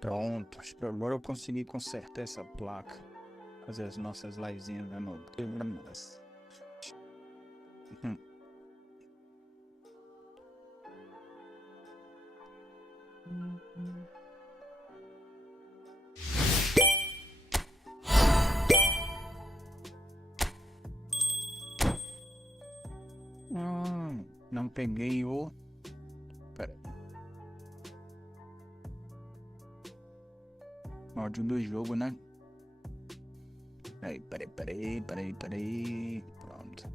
Pronto, acho que agora eu consegui consertar essa placa. Fazer as nossas livezinhas da noturna. Não peguei o... Pera aí. Áudio do jogo, né? Peraí. Pronto.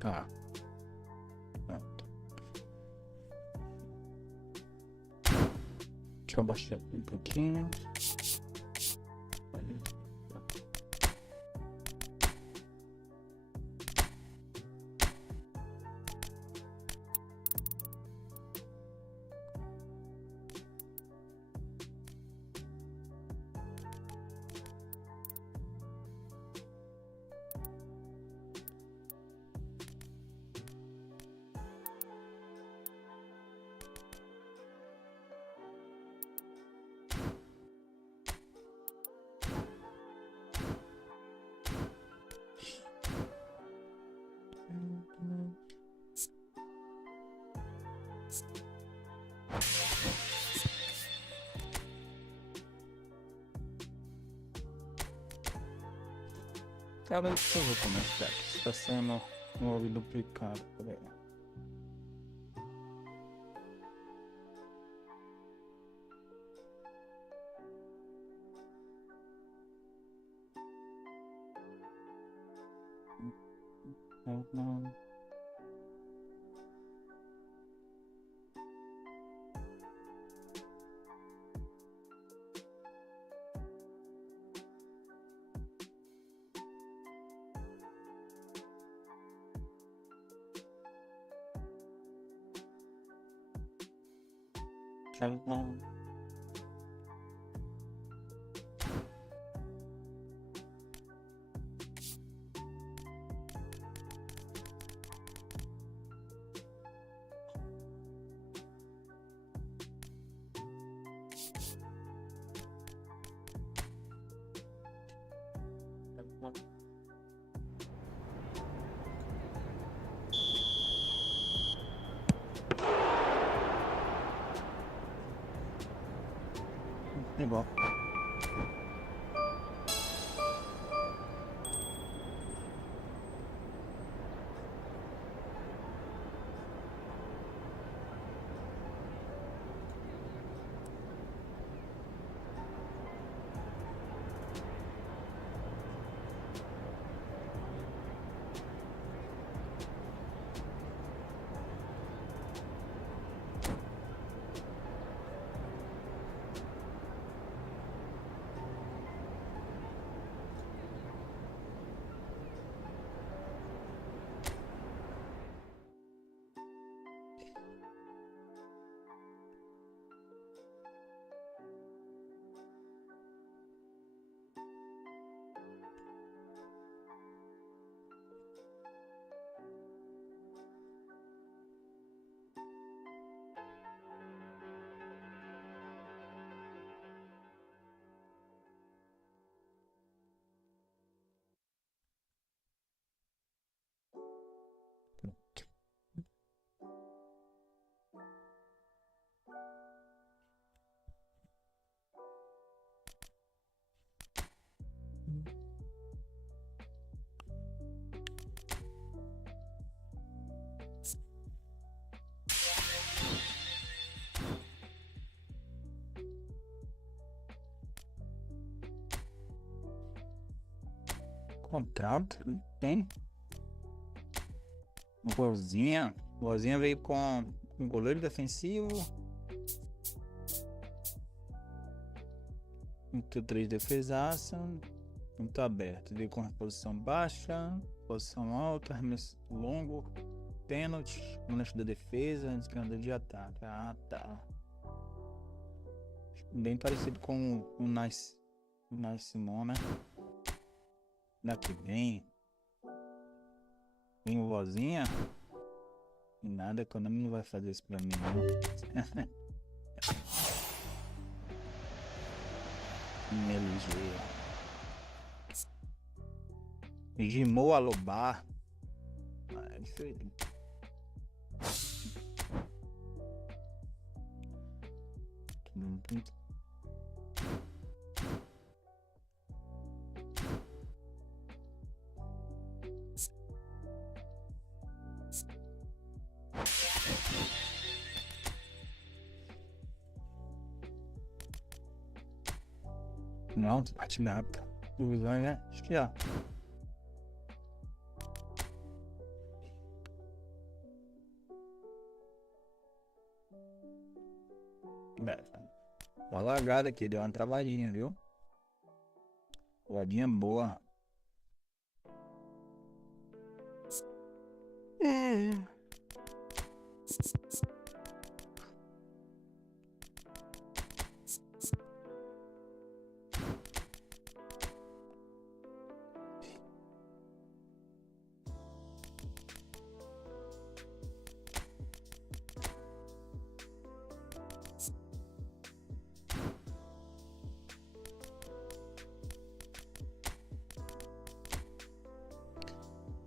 Tá. Pronto. Deixa eu baixar um pouquinho. Cara, deixa eu ver como é que tá. Está sendo um áudio duplicado por aí. Igual. Contrato? Tem? Vozinha veio com um goleiro defensivo. Muito 3 defesaça. Muito aberto. Veio com posição baixa, posição alta, arremesso longo, pênalti, lanche da defesa, escândalo de ataque. Ah, tá. Bem parecido com o Nice Simon, né? Daqui vem o Vozinha. E nada, que o nome não vai fazer isso pra mim, não. Ligeiro. Gimou a lobar. É diferente. Não, parte rápida. Divisões, né? Acho que já. Uma largada aqui, deu uma travadinha, viu? Travadinha boa.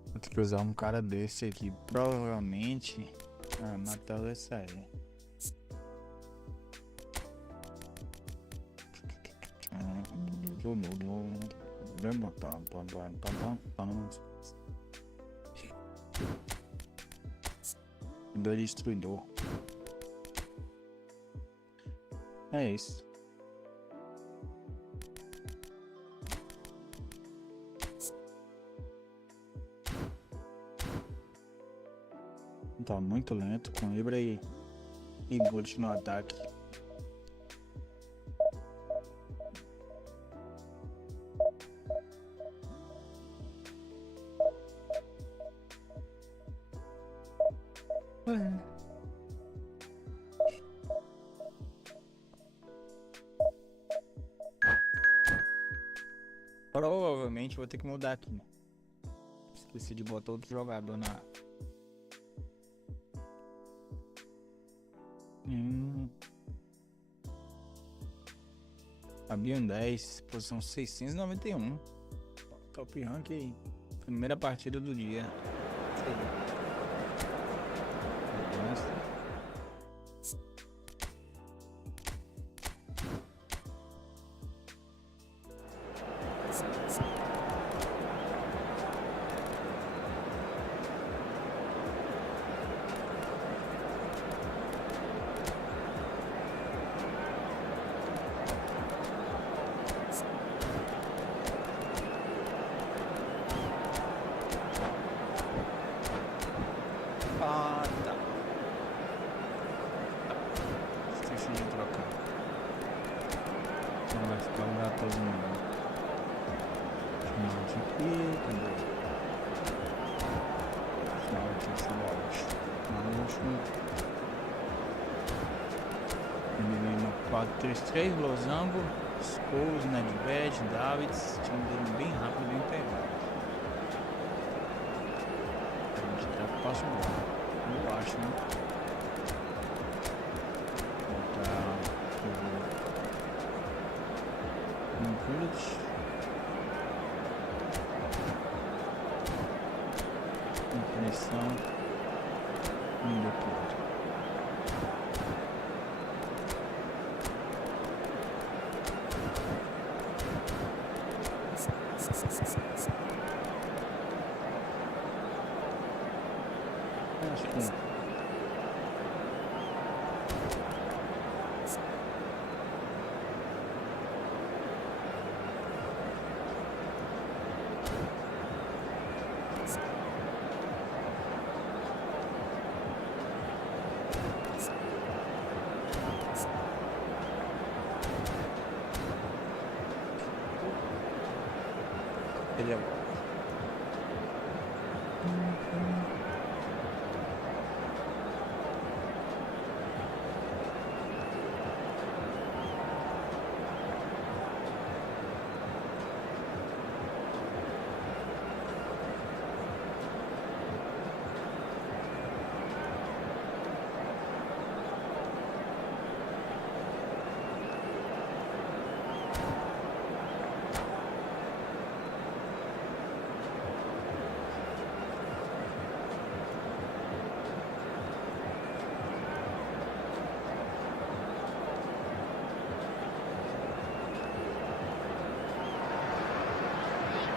Vou ter que usar um cara desse aqui, provavelmente na tela vai sair. Do destruidor. É isso. Tá muito lento com Ibra e Gold no ataque. Provavelmente vou ter que mudar aqui, né? Esqueci de botar outro jogador na... Fabian 10, posição 691. Top rank aí. Primeira partida do dia. Esqueci de trocar. Então vai ficar um gato azul. Finalmente aqui, cadê? Finalmente esse baixo. Menino 4-3-3, losango, Scholes, Nedved, Davids, time dele bem rápido, bem pegado. A gente tá com passo bom, eu acho, né? Impressão indutor. Acho que Ele agora.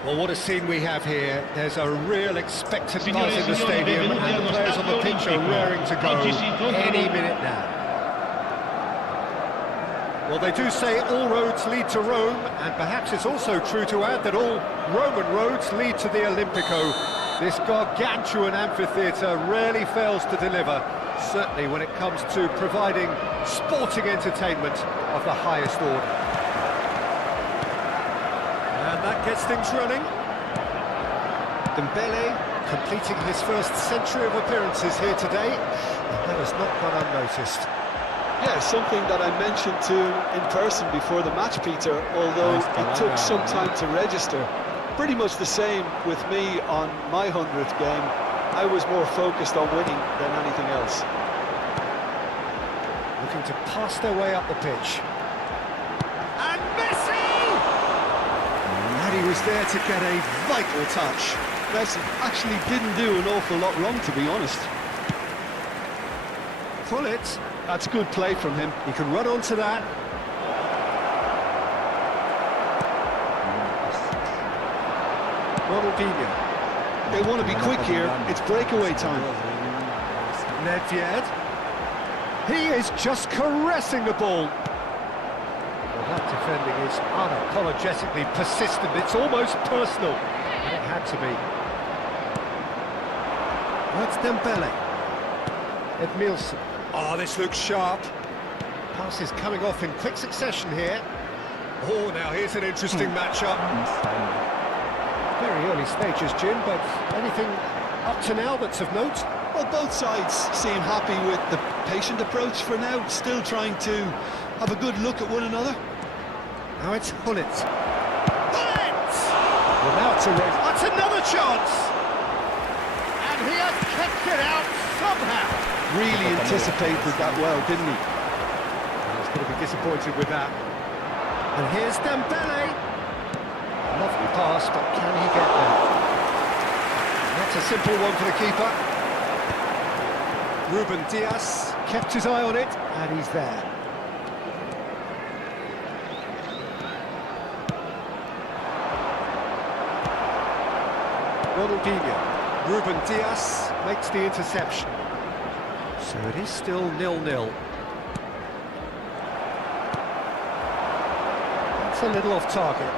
Well, what a scene we have here. There's a real expectant buzz in the stadium, and the players on the pitch are raring to go any minute now. Well, they do say all roads lead to Rome, and perhaps it's also true to add that all Roman roads lead to the Olimpico. This gargantuan amphitheatre rarely fails to deliver, certainly when it comes to providing sporting entertainment of the highest order. And that gets things running. Dembele completing his first century of appearances here today. That has not gone unnoticed. Yeah, something that I mentioned to him in person before the match, Peter, although it took some time to register. Pretty much the same with me on my 100th game. I was more focused on winning than anything else. Looking to pass their way up the pitch. And Messi! And he was there to get a vital touch. Messi actually didn't do an awful lot wrong, to be honest. Pull it. That's good play from him. He can run onto that. Ronaldinho. They want to be quick here. It's breakaway time. Nedved. He is just caressing the ball. Well, that defending is unapologetically persistent. It's almost personal. And it had to be. That's Dembele. Edmilson. Oh, this looks sharp. Passes coming off in quick succession here. Oh, now here's an interesting matchup. Very early stages, Jim, but anything up to now that's of note? Well, both sides seem happy with the patient approach for now, still trying to have a good look at one another. Now it's Hullet. Hullet! Well, now it's a race. That's another chance! And he has kept it out somehow. Really anticipated that well, didn't he? He's going to be disappointed with that. And here's Dembele. Lovely pass, but can he get there? That's a simple one for the keeper. Ruben Dias kept his eye on it, and he's there. Ronaldinho. Ruben Dias makes the interception. So it is still 0-0. That's a little off target.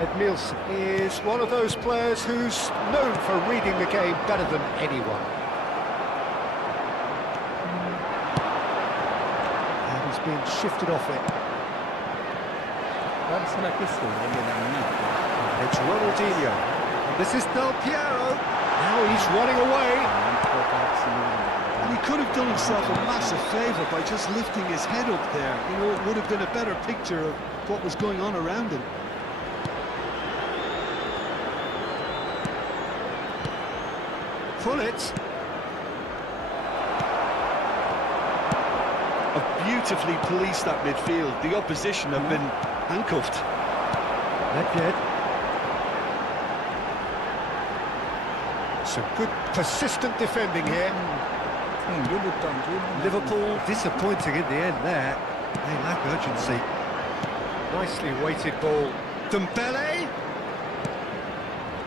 Edmilson is one of those players who's known for reading the game better than anyone. And he's being shifted off it. And it's Ronaldinho. And this is Del Piero. Now he's running away. And he could have done himself a massive favour by just lifting his head up there. You know, it would have been a better picture of what was going on around him. Pull it. Beautifully policed that midfield. The opposition have been handcuffed. Nedved. Some good persistent defending here. Liverpool disappointing in the end there. They lack urgency. Nicely weighted ball. Dembele.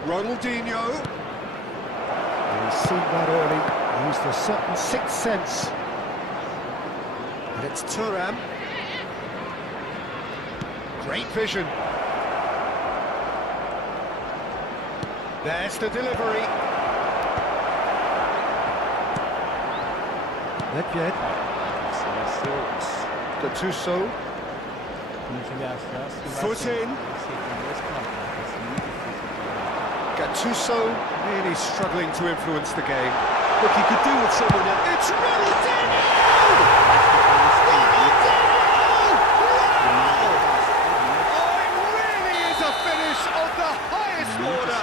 Ronaldinho. He's seen that early. Used a certain sixth sense. And it's Thuram. Great vision. There's the delivery. Nedved. Gattuso. não tiver acesso, Foot in. Gattuso really struggling to influence the game. Look, he could do with someone else. It's Ronaldinho! Of the highest order,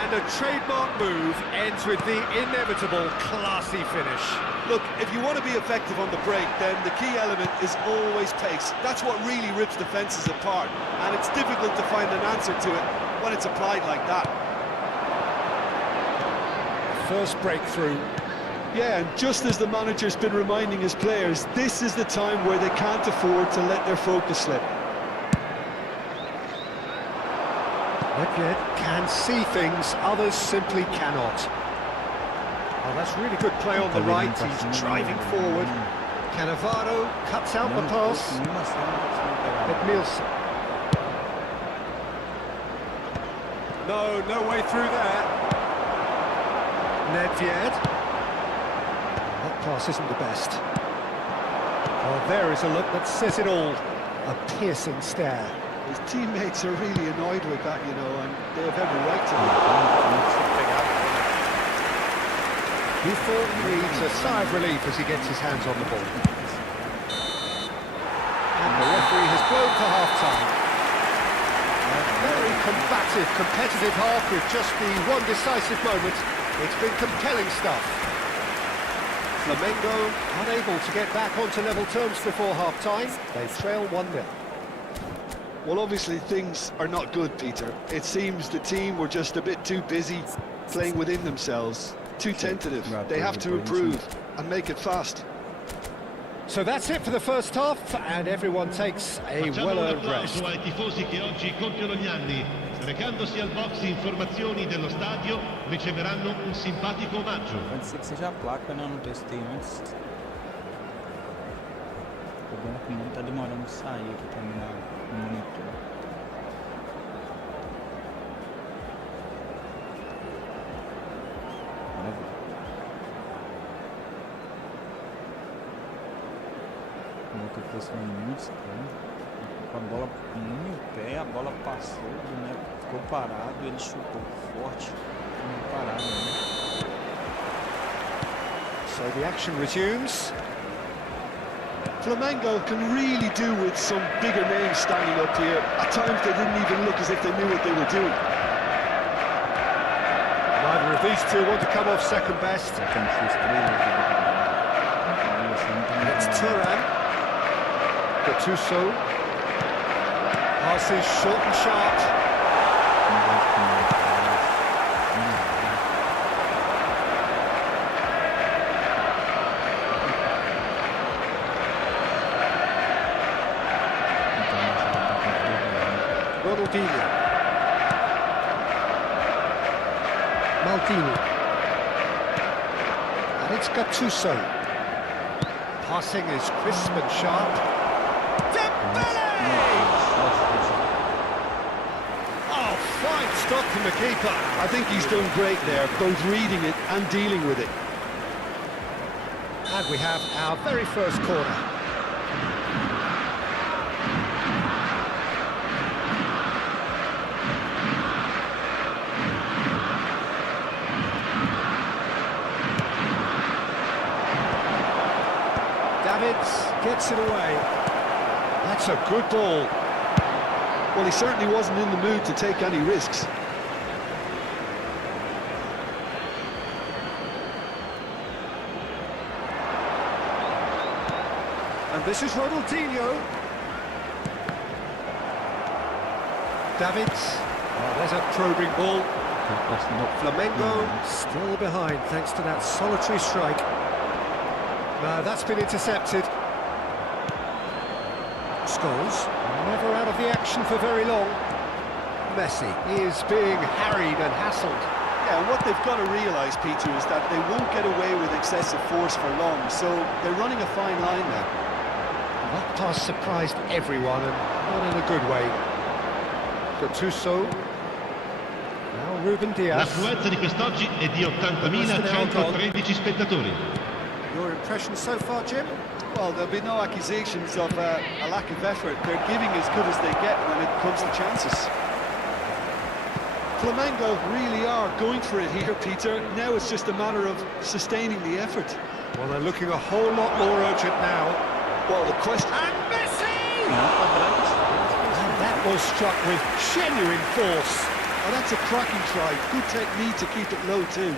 and a trademark move ends with the inevitable classy finish. Look, if you want to be effective on the break, then the key element is always pace. That's what really rips defences apart, and it's difficult to find an answer to it when it's applied like that. First breakthrough. Yeah, and just as the manager's been reminding his players, this is the time where they can't afford to let their focus slip. Nedved can see things others simply cannot. Oh, that's really good play on the right. He's driving forward. Cannavaro cuts out the pass. Edmilson. No way through there. Nedved. That pass isn't the best. Oh, there is a look that says it all. A piercing stare. His teammates are really annoyed with that, you know, and they have every right to be. Buffon breathes a sigh of relief as he gets his hands on the ball. And the referee has blown for half-time. A very combative, competitive half with just the one decisive moment. It's been compelling stuff. Flamengo unable to get back onto level terms before half-time. They trail 1-0. Well, obviously things are not good, Peter. It seems the team were just a bit too busy playing within themselves, too tentative. They have to improve and make it fast. So that's it for the first half, and everyone takes a well-earned rest. Ai tifosi che oggi compiono gli anni. Recandosi al box informazioni dello stadio, riceveranno un simpatico omaggio. Pode ser que seja a placa, né? Eu não testei antes. O problema é que o mundo tá demorando de sair aqui também no monitor. O que fosse muito estranho. Com a bola no pé, a bola passou, né? Ficou parado, ele chutou forte, ficou parado, né? So the action resumes. Flamengo can really do with some bigger names standing up here. At times they didn't even look as if they knew what they were doing. Neither of these two want to come off second best. It's Turan. Gattuso. Passes short and sharp. Ronaldinho. Maldini. And it's Gattuso. Passing is crisp and sharp. Oh, fine stop from the keeper. I think he's done great there, both reading it and dealing with it. And we have our very first corner. Davids gets it away. That's a good ball. Well, he certainly wasn't in the mood to take any risks. And this is Ronaldinho. Davids. Oh, there's a probing ball. Flamengo still behind thanks to that solitary strike. No, that's been intercepted. Scholes, never out of the action for very long. Messi is being harried and hassled. Yeah, and what they've got to realise, Peter, is that they won't get away with excessive force for long, so they're running a fine line now. That pass surprised everyone, and not in a good way. Gattuso. Now Ruben Diaz. L'affluenza di quest'oggi è di 80.113 spettatori. Your impression so far, Jim? Well, there'll be no accusations of a lack of effort. They're giving as good as they get when it comes to chances. Flamengo really are going for it here, Peter. Now it's just a matter of sustaining the effort. Well, they're looking a whole lot more urgent now. Well, the question... And Messi! And that was struck with genuine force. Oh, that's a cracking try. Good technique to keep it low, too.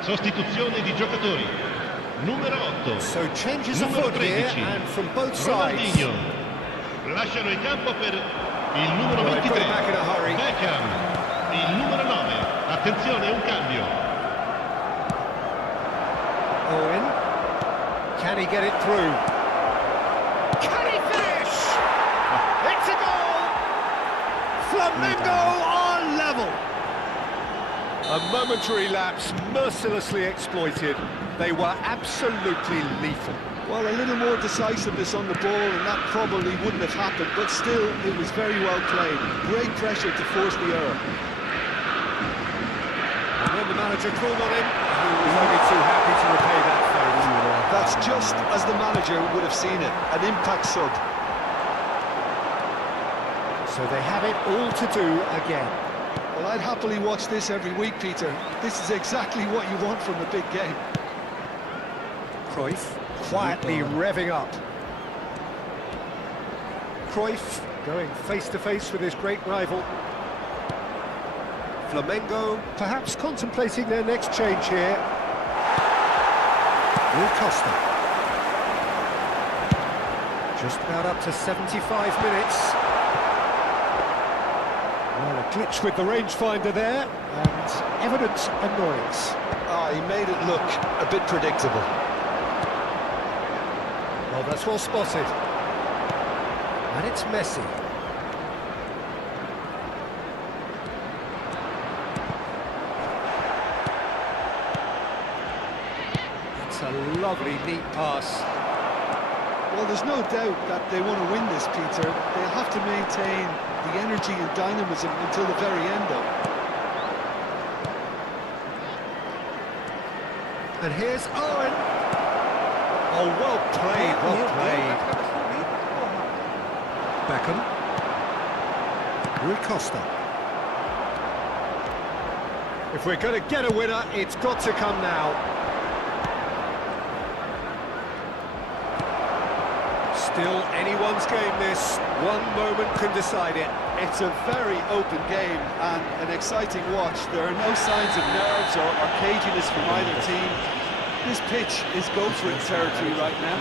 Sostituzione di giocatori. Numero 8. So changes numero afoot here 13. and from both sides. Ronaldinho. Lasciano il campo per il numero Well, they put 23. it back in a hurry. Beckham. Il numero 9. Attenzione, un cambio. Owen. Can he get it through? Can he finish? It's a goal! Flamengo are level. A momentary lapse, mercilessly exploited. They were absolutely lethal. Well, a little more decisiveness on the ball, and that probably wouldn't have happened, but still, it was very well played. Great pressure to force the error. And when the manager called on him, he was only too happy to repay that favour. That's just as the manager would have seen it, an impact sub. So they have it all to do again. Well, I'd happily watch this every week, Peter. This is exactly what you want from a big game. Cruyff quietly revving up. Cruyff going face-to-face with his great rival. Flamengo perhaps contemplating their next change here. Rui Costa. Just about up to 75 minutes. Well, a glitch with the rangefinder there, and evident annoyance. He made it look a bit predictable. Well, that's well spotted. And it's Messi. It's a lovely, neat pass. Well, there's no doubt that they want to win this, Peter. They'll have to maintain the energy and dynamism until the very end, though. And here's Owen. Oh, well played, well played. Beckham. Rui Costa. If we're going to get a winner, it's got to come now. Still anyone's game, this. One moment can decide it. It's a very open game and an exciting watch. There are no signs of nerves or caginess from either team. This pitch is go-for-it territory right now.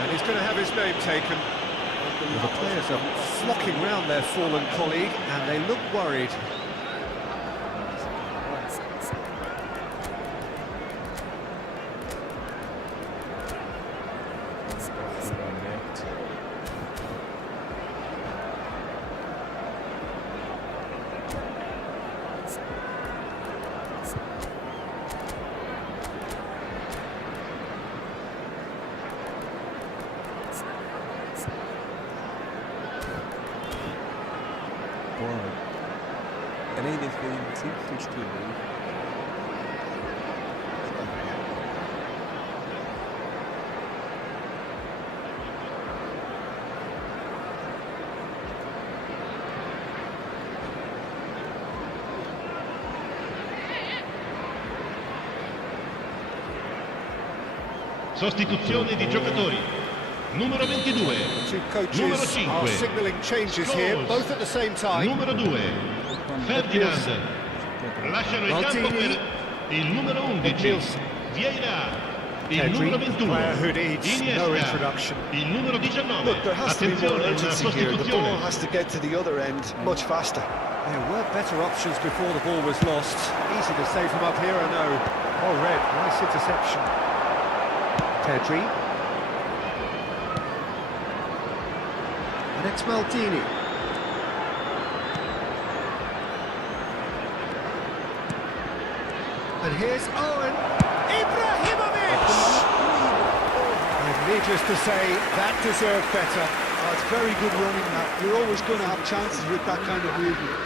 And he's going to have his name taken. Well, the players are flocking round their fallen colleague and they look worried. Três defesas, 5 substituídos. Sostituzione di giocatori. Numero 22. Two coaches Numero are 5. signalling changes here, both at the same time. Numero 2. Ferdinand. Lasciano il campo per il numero 11. Vieira. Il numero Pedri, 21, player who needs no Iniesta. introduction. Il numero 19, Look, there has to be more attenzione, una urgency here. The ball sostituzione. has to get to the other end much faster. There were better options before the ball was lost. Easy to say from up here, I know. Oh, red, nice interception. Pedri. And it's Maldini. And here's Owen. Ibrahimovic! And needless to say, that deserved better. Oh, it's very good running, that. You're always going to have chances with that kind of movement.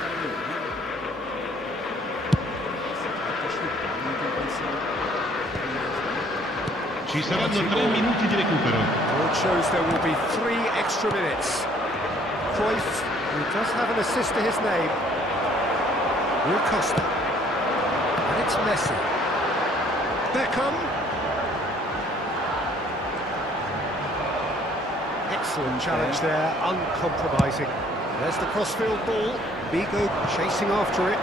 Ci saranno 3 minuti di recupero. It shows there will be 3 extra minutes. Cruyff, who does have an assist to his name. Rui Costa. And it's Messi. Beckham. Excellent challenge there, uncompromising. There's the crossfield ball. Figo chasing after it.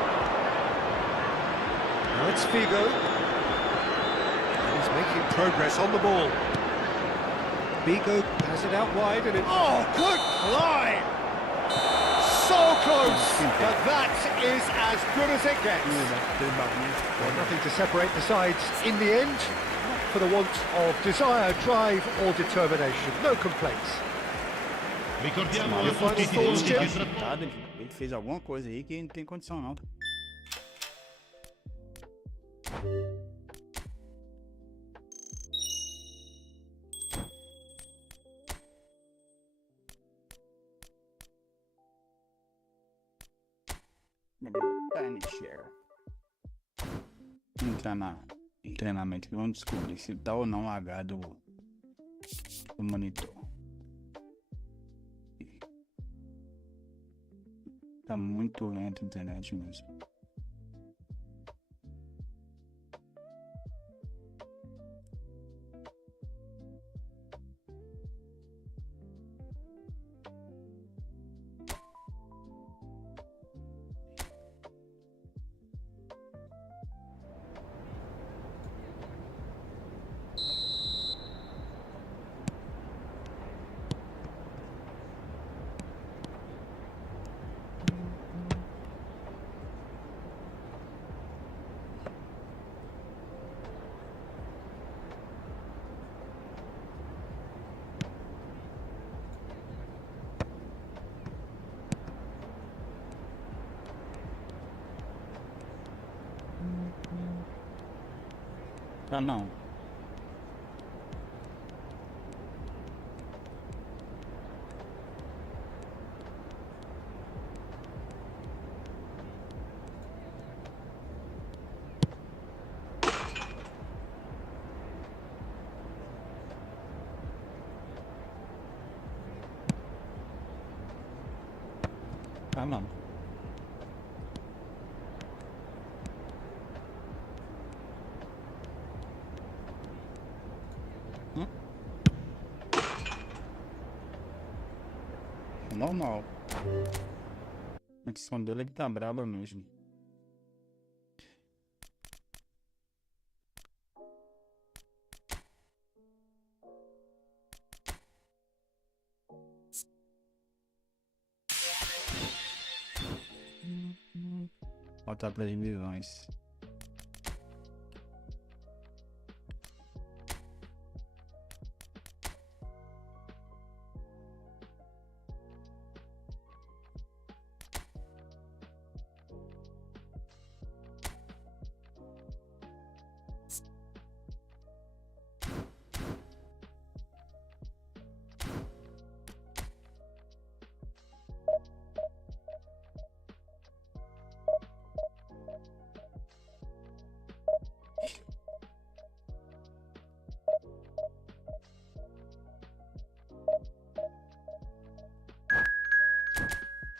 Now it's Figo. And he's making progress on the ball. Figo has it out wide and it... Oh, good line! So close! But that is as good as it gets. Well, nothing to separate the sides in the end, for the want of desire, drive or determination. No complaints. Ricordiamo a Final tutti i thoughts, tifosi che Jim? tra Ele fez alguma coisa aí que não tem condição não. Entrar em treinamento que vamos descobrir se tá ou não lagado o monitor. Tá muito lento a internet mesmo. Ah, não. Ah, não. Normal. A dicção dele é que tá braba mesmo. Voltar para as divisões.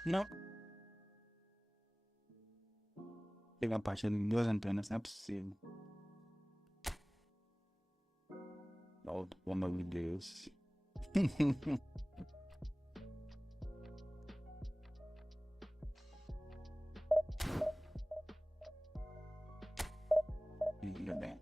Não. Pegar a partida de 2 antenas, não é possível. Oh, pelo amor de Deus. Ainda bem.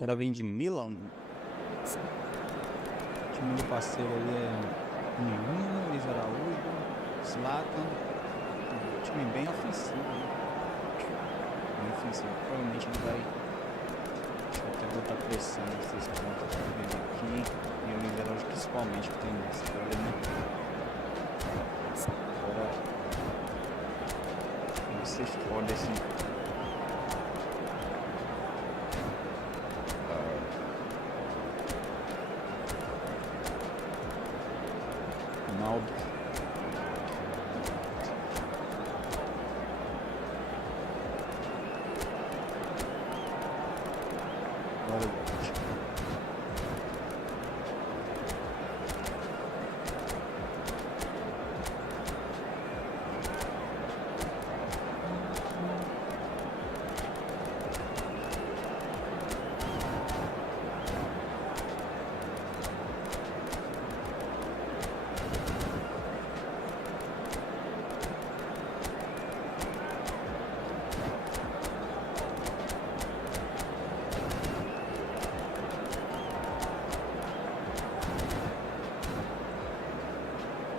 Ela vem de Milan. O time do parceiro ali é Menino, Luiz Araújo, Zlatan. Um time bem ofensivo, né? Bem ofensivo. Provavelmente ele vai até botar pressão nesses pontos dele aqui. E o Luiz Araújo principalmente, que tem escolha, né? Agora vai ser foda esse. Ronaldo.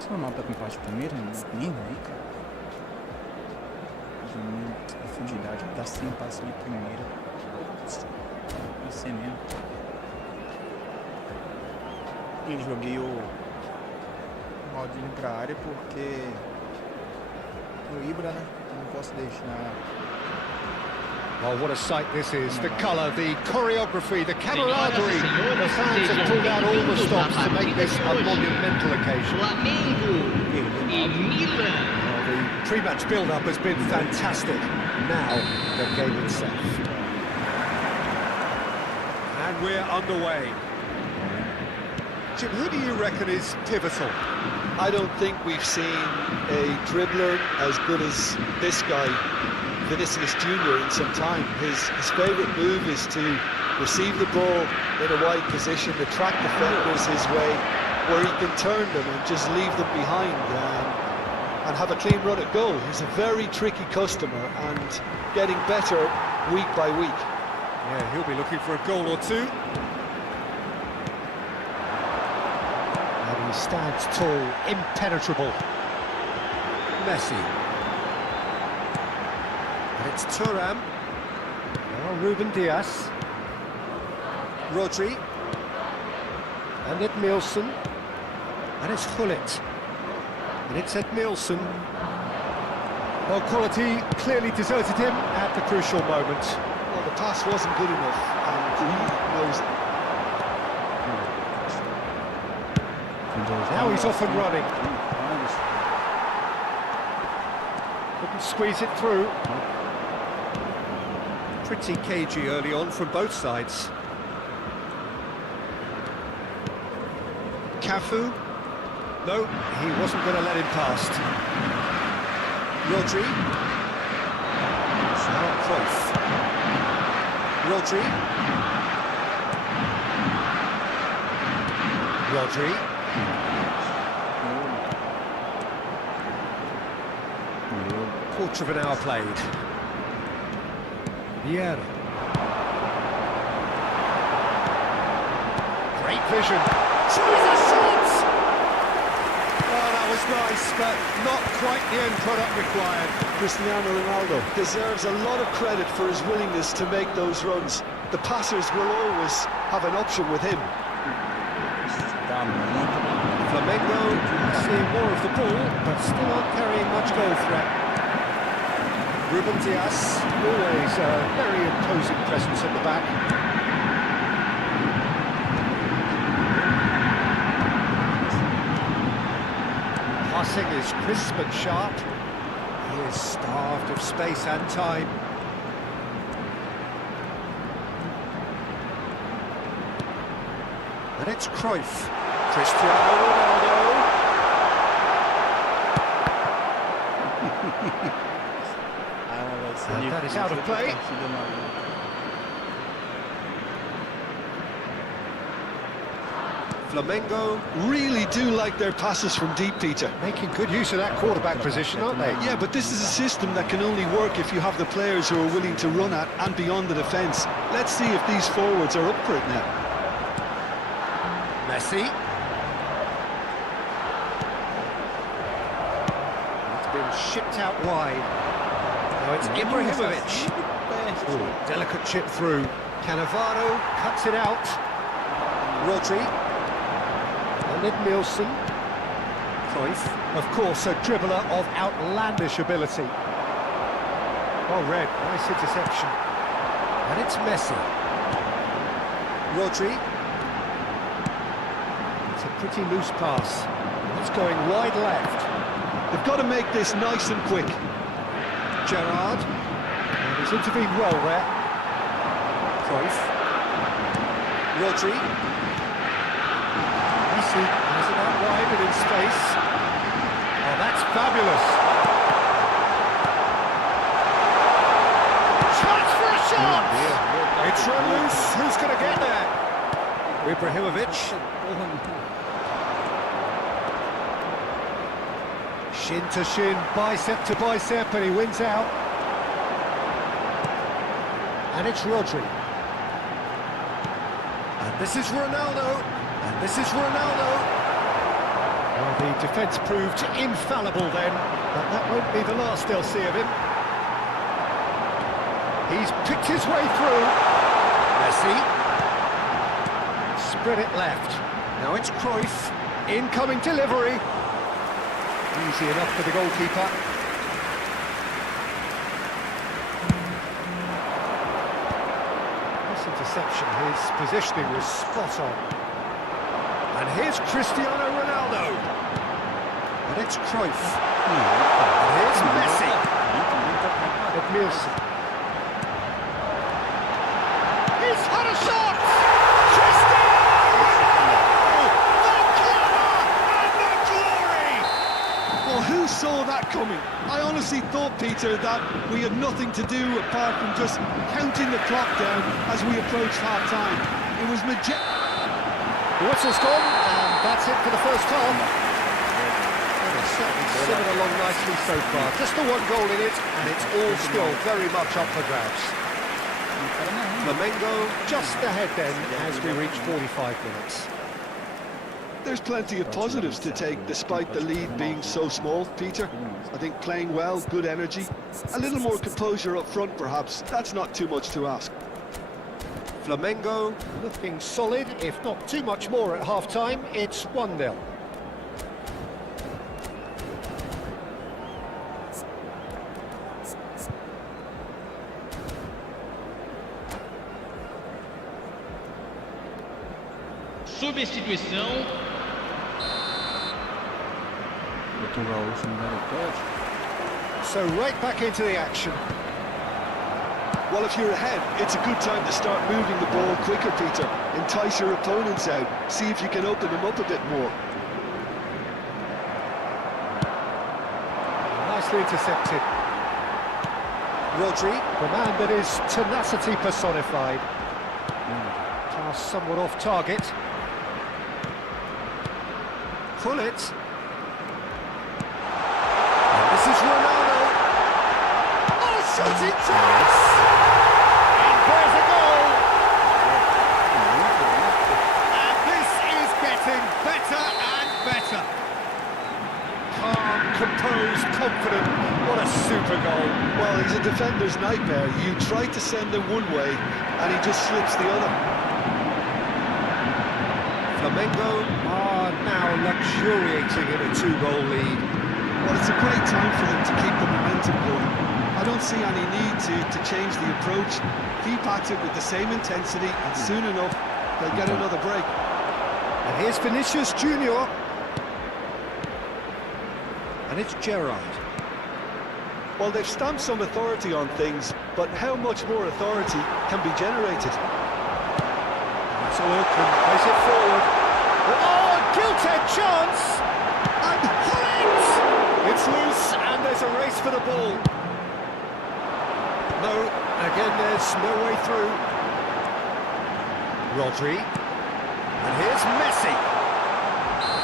O Ronaldo tá com empate primeiro, nem vai, cara. De profundidade, tá sem passe de primeira. Vai ser mesmo. E joguei o Maldini pra área porque o Ibra, né? Não posso deixar. Well, what a sight this is. The colour, the choreography, the camaraderie. The fans have pulled out all the stops to make this a monumental occasion. Well, the pre-match build-up has been fantastic. Now, the game itself. And we're underway. Jim, who do you reckon is pivotal? I don't think we've seen a dribbler as good as this guy, Vinicius Jr. in some time. His favourite move is to receive the ball in a wide position, attract defenders his way, where he can turn them and just leave them behind and have a clean run at goal. He's a very tricky customer and getting better week by week. Yeah, he'll be looking for a goal or two. And he stands tall, impenetrable. Messi. And it's Thuram. Now Ruben Dias. Rodri. And Edmilson. And it's Gullit. And it's Edmilson. Well, quality clearly deserted him at the crucial moment. Well, the pass wasn't good enough, and he knows it. Now he's off and running. Couldn't squeeze it through. Pretty cagey early on from both sides. Cafu. No, he wasn't going to let him past. Rodri. Now Cruyff. Rodri. Rodri. Quarter of an hour played. Vieira. Great vision. Tries a shot! Oh, that was nice, but not quite the end product required. Cristiano Ronaldo deserves a lot of credit for his willingness to make those runs. The passers will always have an option with him. Flamengo seeing more of the ball, but still not carrying much goal threat. Ruben Dias, always a very imposing presence at the back. Passing is crisp and sharp. He is starved of space and time. And it's Cruyff. Cristiano Ronaldo. And that is out of play. Flamengo Really do like their passes from deep, Peter. making good use of that quarterback position, aren't they? Yeah, but this is a system that can only work if you have the players who are willing to run at and beyond the defence. Let's see if these forwards are up for it now. Messi. It's been shipped out wide. Now it's Ibrahimovic. Ooh, delicate chip through. Cannavaro cuts it out. Rodri. And Nielsen. Cruyff. Of course, a dribbler of outlandish ability. Well read, nice interception. And it's Messi. Rodri. It's a pretty loose pass. It's going wide left. They've got to make this nice and quick. Gerrard. And he's intervened well there. Cruyff. Rodri. Messi has it out wide and in space. Oh, that's fabulous. Chance for a shot! It's run loose. Who's going to get there? Ibrahimovic. Shin to shin, bicep to bicep, and he wins out. And it's Rodri. And this is Ronaldo. And this is Ronaldo. Well, the defence proved infallible then, but that won't be the last they'll see of him. He's picked his way through. Messi. Spread it left. Now it's Cruyff. Incoming delivery. Easy enough for the goalkeeper. This interception, his positioning was spot on. And here's Cristiano Ronaldo. And it's Cruyff. And here's Messi. And Nielsen. He's had a shot! Cristiano Ronaldo! The glamour and the glory! Well, who saw that coming? I honestly thought, Peter, that we had nothing to do apart from just counting the clock down as we approached half-time. It was majestic. The whistle's gone, and that's it for the first half. And it's certainly slithered along nicely so far. Just the one goal in it, and it's all still very much up for grabs. Flamengo just ahead then as we reach 45 minutes. There's plenty of positives to take despite the lead being so small, Peter. I think playing well, good energy, a little more composure up front perhaps. That's not too much to ask. Flamengo looking solid, if not too much more at half-time. It's 1-0. Substituição. So right back into the action. Well, if you're ahead, it's a good time to start moving the ball quicker, Peter. Entice your opponents out. See if you can open them up a bit more. Nicely intercepted. Rodri, the man that is tenacity personified. Pass somewhat off target. Pull it. And this is Ronaldo. Oh, shooting chance! And there's a goal! And this is getting better and better. Calm, composed, confident. What a super goal. Well, he's a defender's nightmare. You try to send him one way, and he just slips the other. Flamengo are now luxuriating in a 2-goal lead. Well, it's a great time for them to keep the momentum going. I don't see any need to change the approach. Keep at it with the same intensity, and soon enough, they'll get another break. And here's Vinicius Junior. And it's Gerrard. Well, they've stamped some authority on things, but how much more authority can be generated? That's a look and plays it forward. Oh, a gilt-edged chance! And Hollins! It's loose and there's a race for the ball. No, again there's no way through. Rodri. And here's Messi.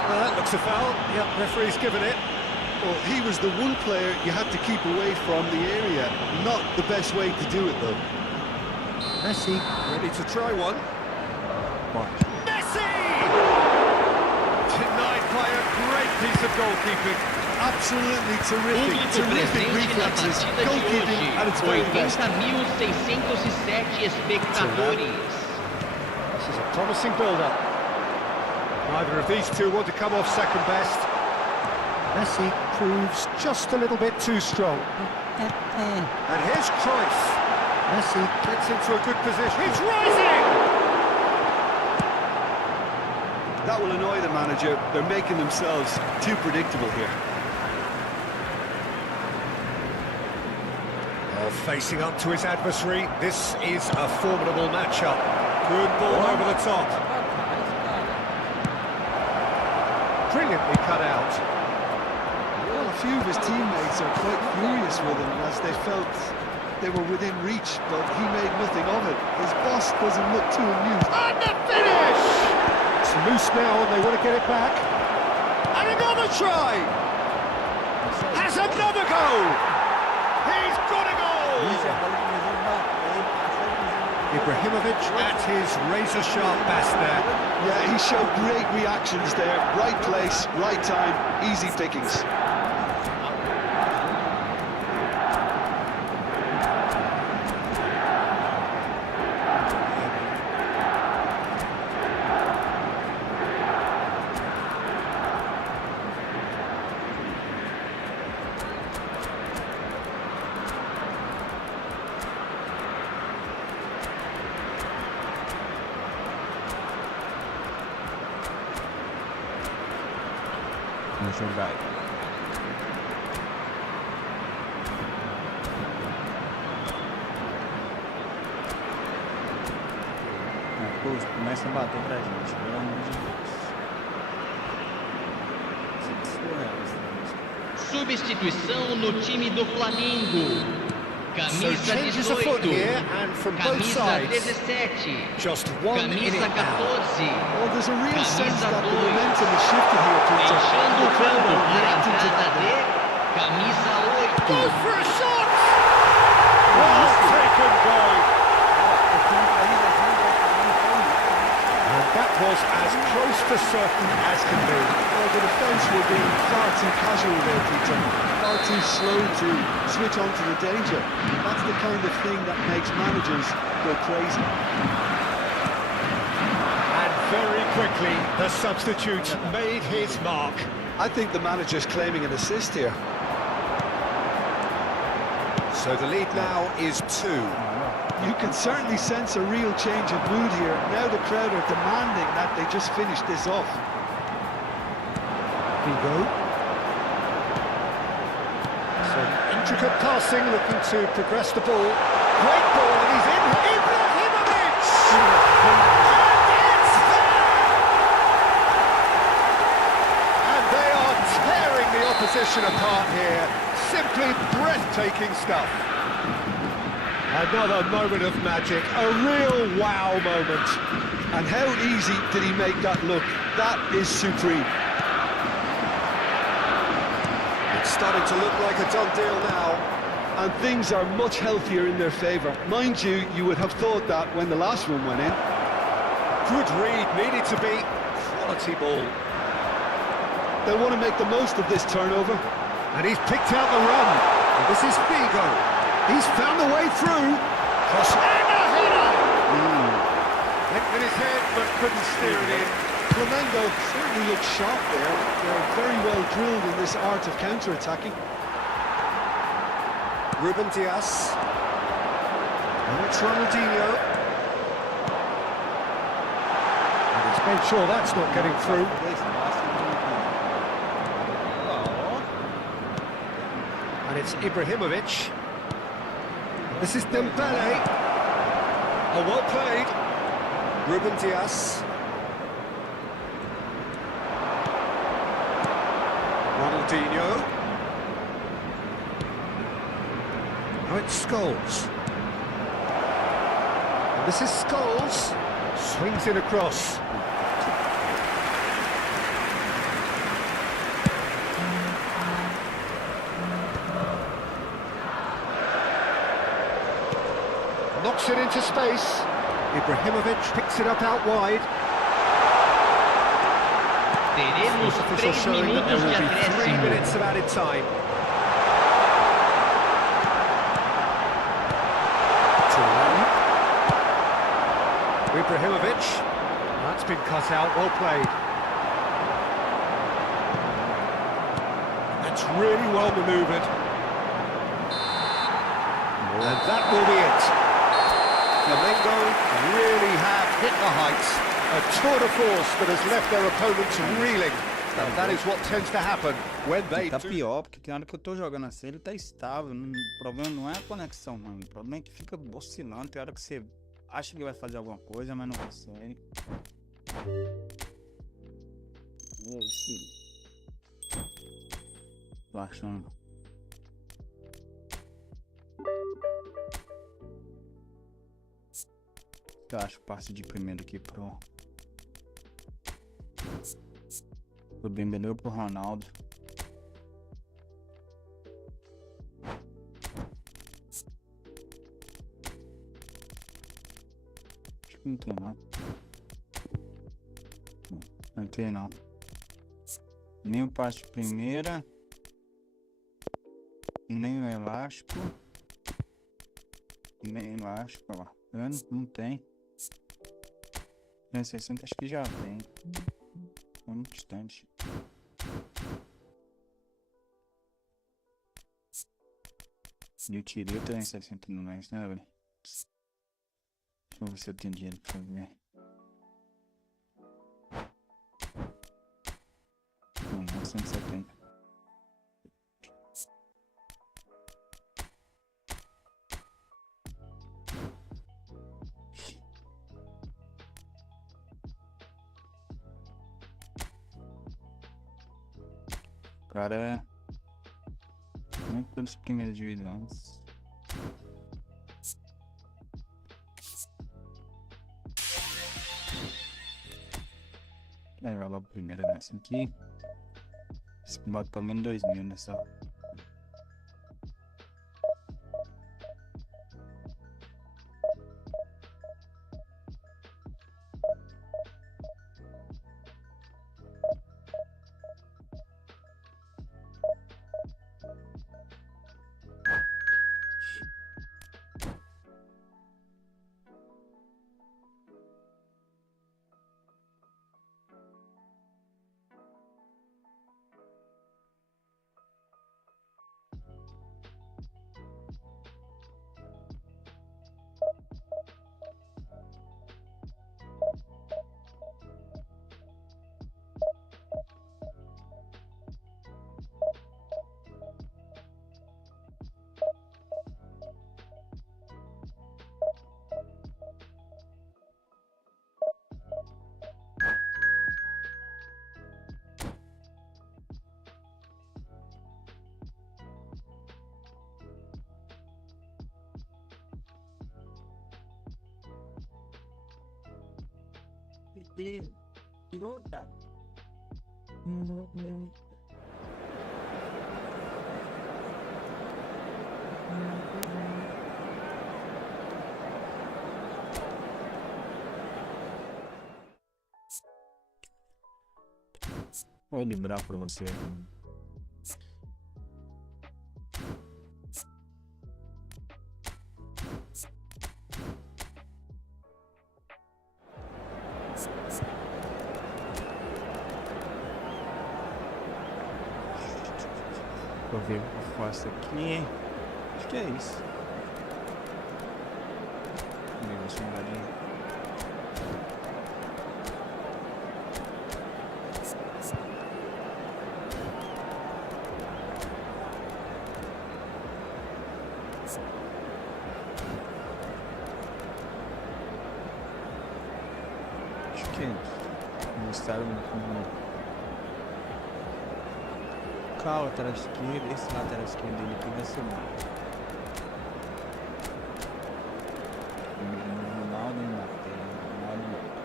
Well, that looks a foul. Yep, referee's given it. Well, he was the one player you had to keep away from the area. Not the best way to do it, though. Messi, ready to try one. Messi! Denied by a great piece of goalkeeping. Absolutely terrific, terrific reflexes. Presente na partida de Goalkeeping hoje, at its very best. 80.607 espectadores. This is a promising build-up. Neither of these two want to come off second best. Messi proves just a little bit too strong. And here's Cruyff. Messi gets into a good position. He's rising! That will annoy the manager. They're making themselves too predictable here. Oh, facing up to his adversary, this is a formidable matchup. Good ball over the top. Brilliantly cut out. Well, a few of his teammates are quite furious with him as they felt they were within reach, but he made nothing of it. His boss doesn't look too amused. And the finish! It's loose now and they want to get it back. And another try! Has another go! He's got a goal! Ibrahimovic at his razor-sharp best there. Yeah, he showed great reactions there. Right place, right time, easy pickings. Jogar. Começa a bater pra gente, pelo amor de Deus. Substituição no time do Flamengo. Camisa changes afoot 18, here and from both camisa sides. 17, Just one in camisa it now. 14. Well, there's a real sense Camisa that the 2, momentum is shifted here, Peter. deixando The o crowd campo are para a reacting to entrada that. de camisa 8. Goes for a shot! Well taken goal! And that was as close to certain as can be. Well, the defence were being far too casual there, Peter. Far too slow to switch on to the danger. That's the kind of thing that makes managers go crazy. And very quickly, the substitute made his mark. I think the manager's claiming an assist here. So the lead now is 2. You can certainly sense a real change of mood here. Now the crowd are demanding that they just finish this off. Figo. Some intricate passing, looking to progress the ball. Great ball, and he's in. Ibrahimovic! And it's there! And they are tearing the opposition apart here. Simply breathtaking stuff. Another moment of magic, a real wow moment. And how easy did he make that look? That is supreme. It's starting to look like a done deal now. And things are much healthier in their favour. Mind you, you would have thought that when the last one went in. Good read, needed to be. Quality ball. They'll want to make the most of this turnover. And he's picked out the run. And this is Figo. He's found a way through. Cross. And a header! Went with his head, but couldn't steer it in. Flamengo certainly look sharp there. They're very well drilled in this art of counter-attacking. Ruben Dias. And it's Ronaldinho. And he's made sure that's not getting through. And it's Ibrahimovic. This is Dembele. Oh, well played. Ruben Dias. Ronaldinho. Now it's Scholes. And this is Scholes. Swings in across. knocks it into space. Ibrahimovic picks it up out wide. Teremos Official 3 showing that there minutos will de be 3 acréscimo. minutes of added time. Ibrahimovic. That's been cut out, well played. That's really well manoeuvred. And that will be it. Flamengo really have hit the heights. A tour de force that has left their opponents reeling. And that is what tends to happen when they Tá do. pior, porque tem hora que eu tô jogando assim, ele tá estável. O problema não é a conexão, mano. O problema é que fica oscilando. Tem hora que você acha que vai fazer alguma coisa, mas não consegue. E aí, filho? Tô achando. Eu acho o passe de primeiro aqui pro Dembélé ou pro Ronaldo. Acho que não tem não. Não tem não. Nem o passe de primeira. Nem o elástico. Nem o elástico, ó lá. Não tem. 360 acho que já tem. É muito distante. E eu tirei o 360 no lance, né, velho? Deixa eu ver se eu tenho dinheiro pra fazer. Não, 170. Cara, é muito pelas primeiras divisões. Vai logo a primeira dessa aqui. Bota pelo menos 2.000 nessa. Luta. Vou lembrar pra você. Vou ver o que eu faço aqui. Acho que é isso. Vou chamar ali. Acho que é isso. Mostraram como o lateral esquerdo, esse lateral esquerdo dele aqui vai ser bom. Ronaldo e Mateus, Ronaldo e Mateus.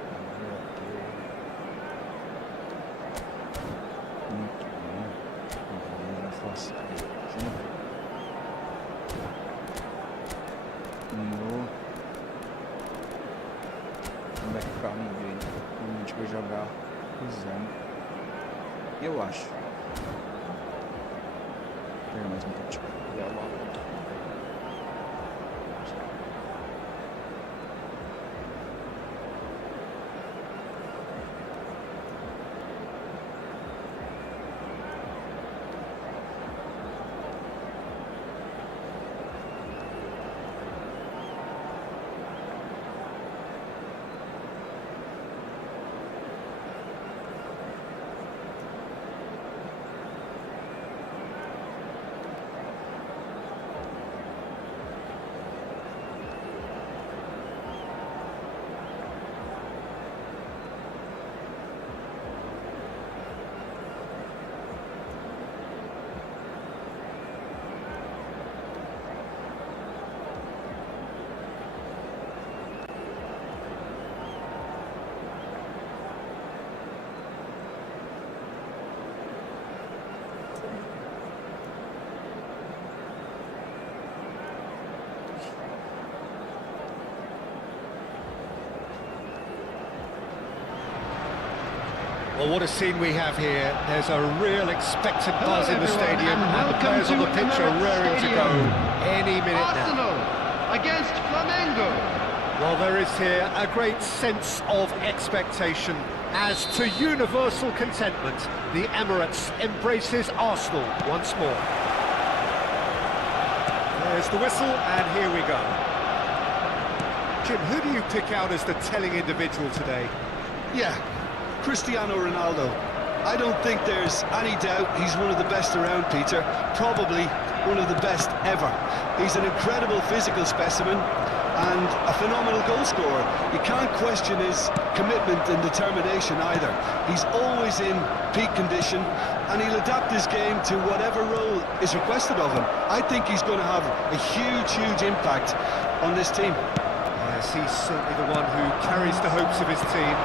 Muito bom. Vou forçar aqui. gente vai jogar usando. Eu acho. Vou pegar mais um pouquinho. Já logo. Well, what a scene we have here. There's a real expectant buzz in the stadium, and the players on the pitch are raring to go any minute Arsenal now. against Flamengo. Well, there is here a great sense of expectation. As to universal contentment, the Emirates embraces Arsenal once more. There's the whistle, and here we go. Jim, who do you pick out as the telling individual today? Yeah, Cristiano Ronaldo. I don't think there's any doubt he's one of the best around, Peter. Probably one of the best ever. He's an incredible physical specimen and a phenomenal goal scorer. You can't question his commitment and determination either. He's always in peak condition and he'll adapt his game to whatever role is requested of him. I think he's going to have a huge impact on this team. Yes, he's certainly the one who carries the hopes of his team.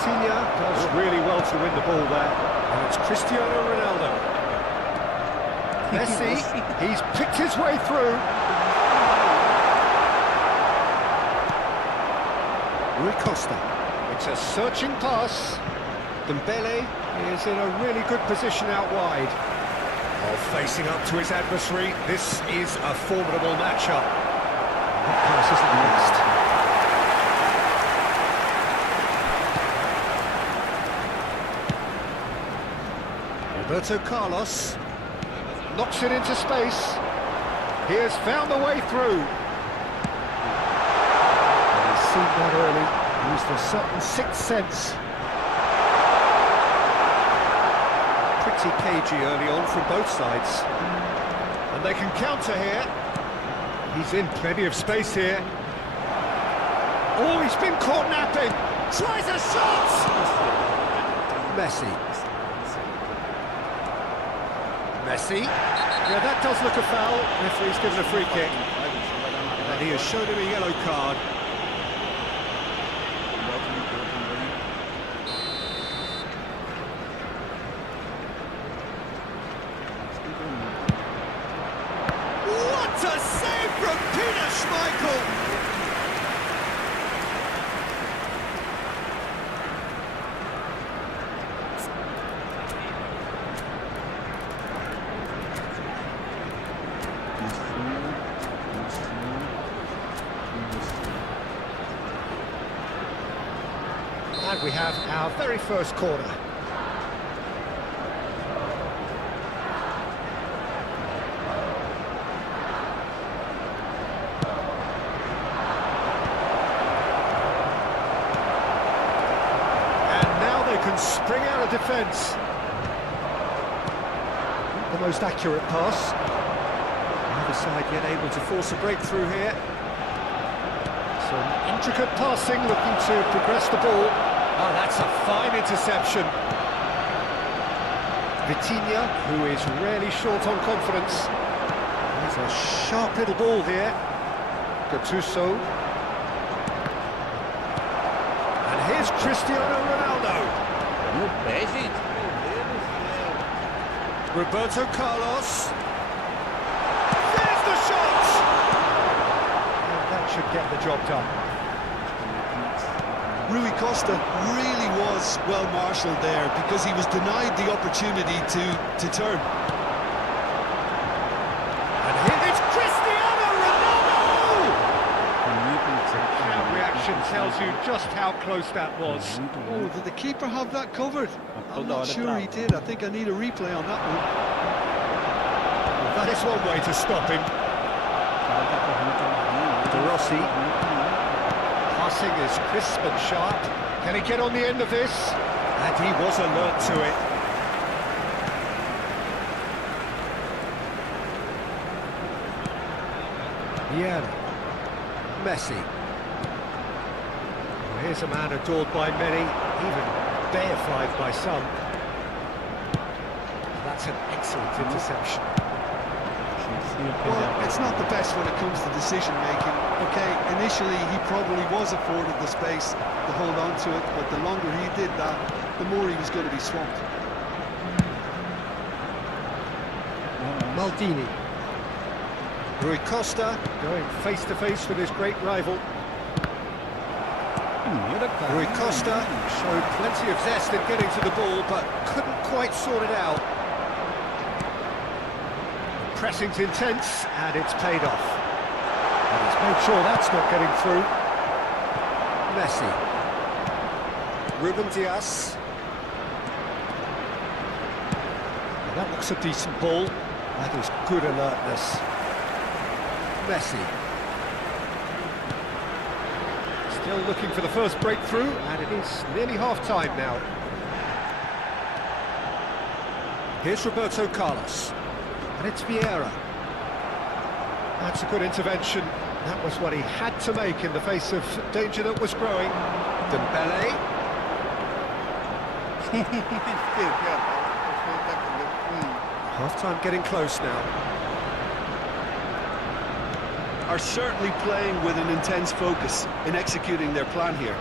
Livizinha does really well to win the ball there. And it's Cristiano Ronaldo. Messi, he's picked his way through. Rui Costa. It's a searching pass. Dembele is in a really good position out wide. While facing up to his adversary, this is a formidable matchup. That pass isn't the best. Roberto Carlos knocks it into space. He has found the way through. He's seen that early. Used a certain sixth sense. Pretty cagey early on from both sides. And they can counter here. He's in plenty of space here. Oh, he's been caught napping. Tries a shot! Messi. Messi. Yeah, that does look a foul. Referee's given a free kick. And he has shown him a yellow card. What a save from Peter Schmeichel! And we have our very first corner. And now they can spring out of defence. Not the most accurate pass. Either side yet able to force a breakthrough here. Some intricate passing, looking to progress the ball. Oh, that's a fine interception. Vitinha, who is rarely short on confidence. There's a sharp little ball here. Gattuso. And here's Cristiano Ronaldo. Roberto Carlos. There's the shot! And that should get the job done. Rui Costa really was well marshalled there because he was denied the opportunity to turn. And here it's Cristiano Ronaldo! Crowd reaction tells you just how close that was. Oh, did the keeper have that covered? I'm not sure he did. I think I need a replay on that one. That is one way to stop him. De Rossi. Passing is crisp and sharp. Can he get on the end of this? And he was alert to it. Vieira. Messi. Well, here's a man adored by many, even deified by some. That's an excellent interception. Well, it's not the best when it comes to decision-making. Okay, initially he probably was afforded the space to hold on to it, but the longer he did that, the more he was going to be swamped. Maldini. Rui Costa going face-to-face with his great rival. Rui Costa showed plenty of zest in getting to the ball, but couldn't quite sort it out. Pressing's intense, and it's paid off. And he's made sure that's not getting through. Messi. Ruben Dias. And that looks a decent ball. That is good alertness. Messi. Still looking for the first breakthrough, and it is nearly half-time now. Here's Roberto Carlos. And it's Vieira. That's a good intervention. That was what he had to make in the face of danger that was growing. Dembele. Half-time getting close now. Are certainly playing with an intense focus in executing their plan here.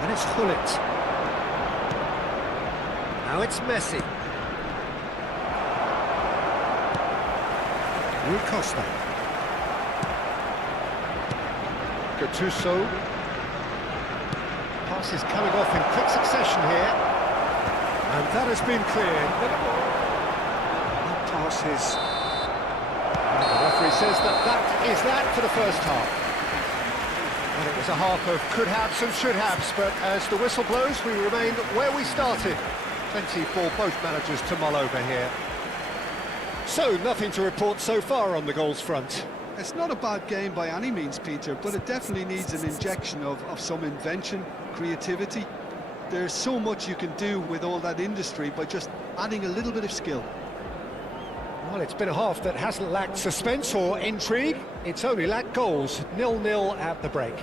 And it's Hullet. Now it's Messi. Rui Costa. Gattuso. Pass is coming off in quick succession here. And that has been cleared. That pass is... And the referee says that is that for the first half. And it was a half of could-haves and should-haves, but as the whistle blows, we remain where we started. Plenty for both managers to mull over here. So, nothing to report so far on the goals front. It's not a bad game by any means, Peter, but it definitely needs an injection of some invention, creativity. There's so much you can do with all that industry by just adding a little bit of skill. Well, it's been a half that hasn't lacked suspense or intrigue. It's only lacked goals. 0-0 at the break.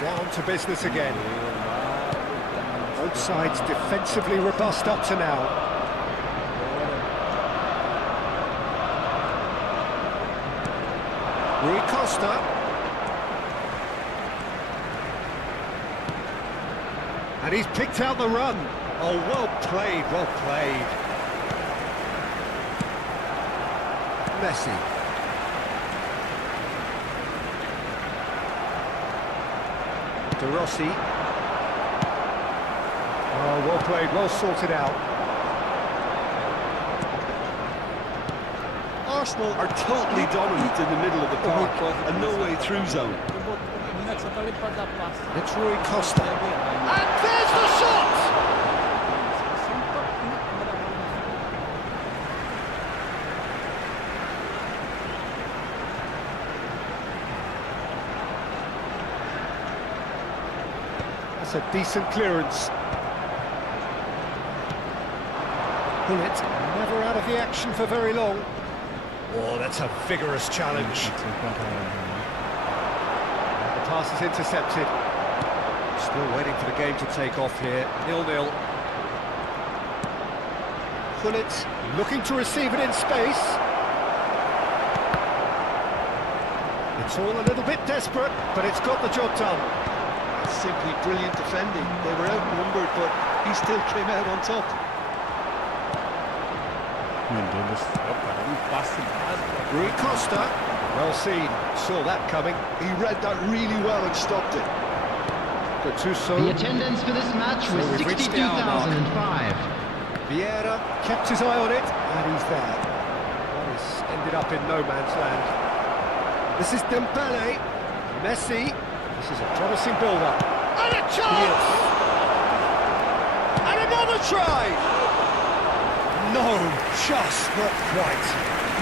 Down to business again. Both sides defensively robust up to now. Rui Costa. And he's picked out the run. Oh, well played, well played. Messi. De Rossi. Oh, well played, well sorted out. Arsenal are totally dominant in the middle of the park, and no way through zone. It's Rui Costa. And there's the shot! That's a decent clearance. Hullet never out of the action for very long. Oh, that's a vigorous challenge. The pass is intercepted. Still waiting for the game to take off here. 0-0. Gullit looking to receive it in space. It's all a little bit desperate, but it's got the job done. It's simply brilliant defending. They were outnumbered, but he still came out on top. Meu Deus do céu, cara. Passe básico. Rui Costa, well seen, saw that coming. He read that really well and stopped it. Gattuso. The attendance for this match was we've reached the hour mark. 62,005. Vieira kept his eye on it, and he's there. Well, he's ended up in no man's land. This is Dembele. Messi. This is a promising build-up. And a chance! And another try! No, just not quite.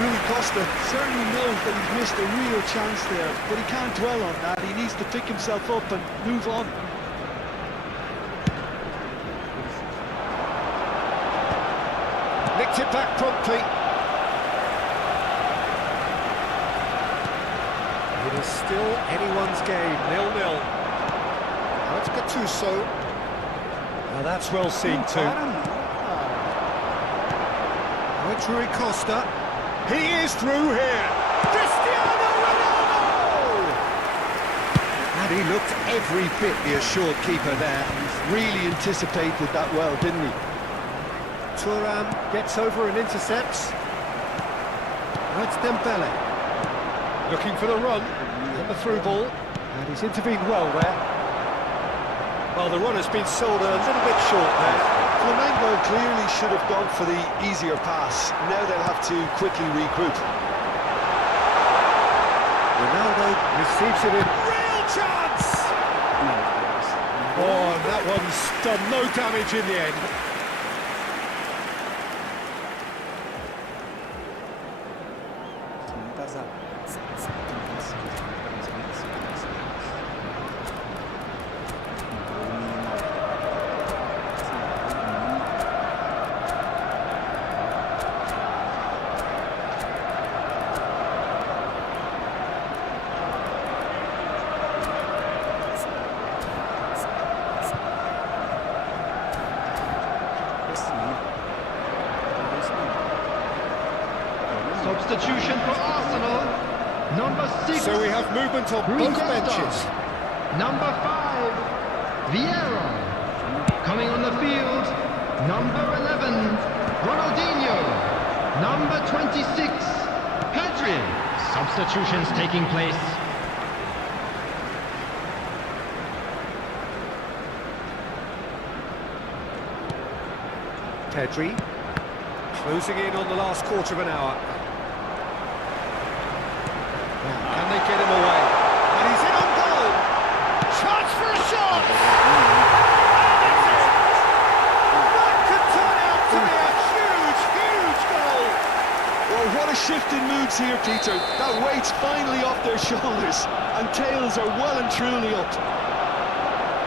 Rui Costa certainly knows that he's missed a real chance there, but he can't dwell on that. He needs to pick himself up and move on. Nicked it back promptly. It is still anyone's game, 0-0. Now it's Gattuso. Now that's well seen too. Now it's Rui Costa. He is through here. Cristiano Ronaldo! And he looked every bit the assured keeper there. Really anticipated that well, didn't he? Thuram gets over and intercepts. Now it's Dembele. Looking for the run. And the through ball. And he's intervened well there. Well, the run has been sold a little bit short there. Flamengo clearly should have gone for the easier pass. Now they'll have to quickly regroup. Ronaldo receives it in. Real chance! Oh, and that one's done no damage in the end. Substitution for Arsenal. Number 6. So we have movement on both benches. Number 5, Vieira. Coming on the field, number 11, Ronaldinho. Number 26, Pedri. Substitutions taking place. Pedri closing in on the last quarter of an hour. Now, can they get him away? And he's in on goal! Chance for a shot! And it's in! That could turn out to be a huge, huge goal! Well, what a shift in moods here, Peter. That weight's finally off their shoulders, and tails are well and truly up.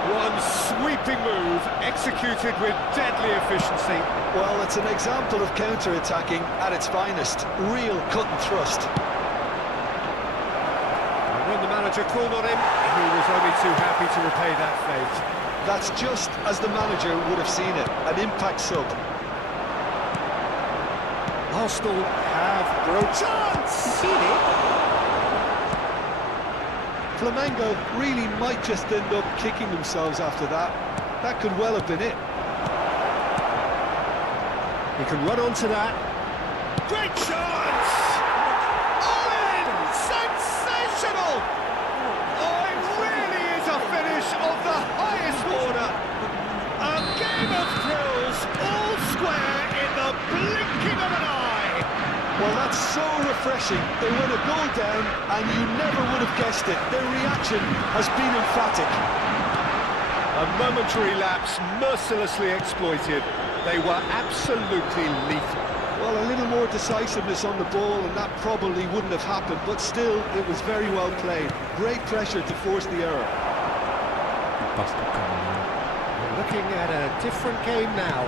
One sweeping move, executed with deadly efficiency. Well, it's an example of counter-attacking at its finest. Real cut and thrust. And when the manager called on him, he was only too happy to repay that fate. That's just as the manager would have seen it. An impact sub. Arsenal have broke chance! Flamengo really might just end up kicking themselves after that. That could well have been it. He can run onto that. Great chance! Owen! Sensational! Oh, it really is a finish of the highest order. A game of thrills, all square in the blinking of an eye. Well, that's so refreshing. They went a goal down, and you never would have guessed it. Their reaction has been emphatic. A momentary lapse mercilessly exploited. They were absolutely lethal. Well, a little more decisiveness on the ball, and that probably wouldn't have happened, but still, it was very well played. Great pressure to force the error. Looking at a different game now.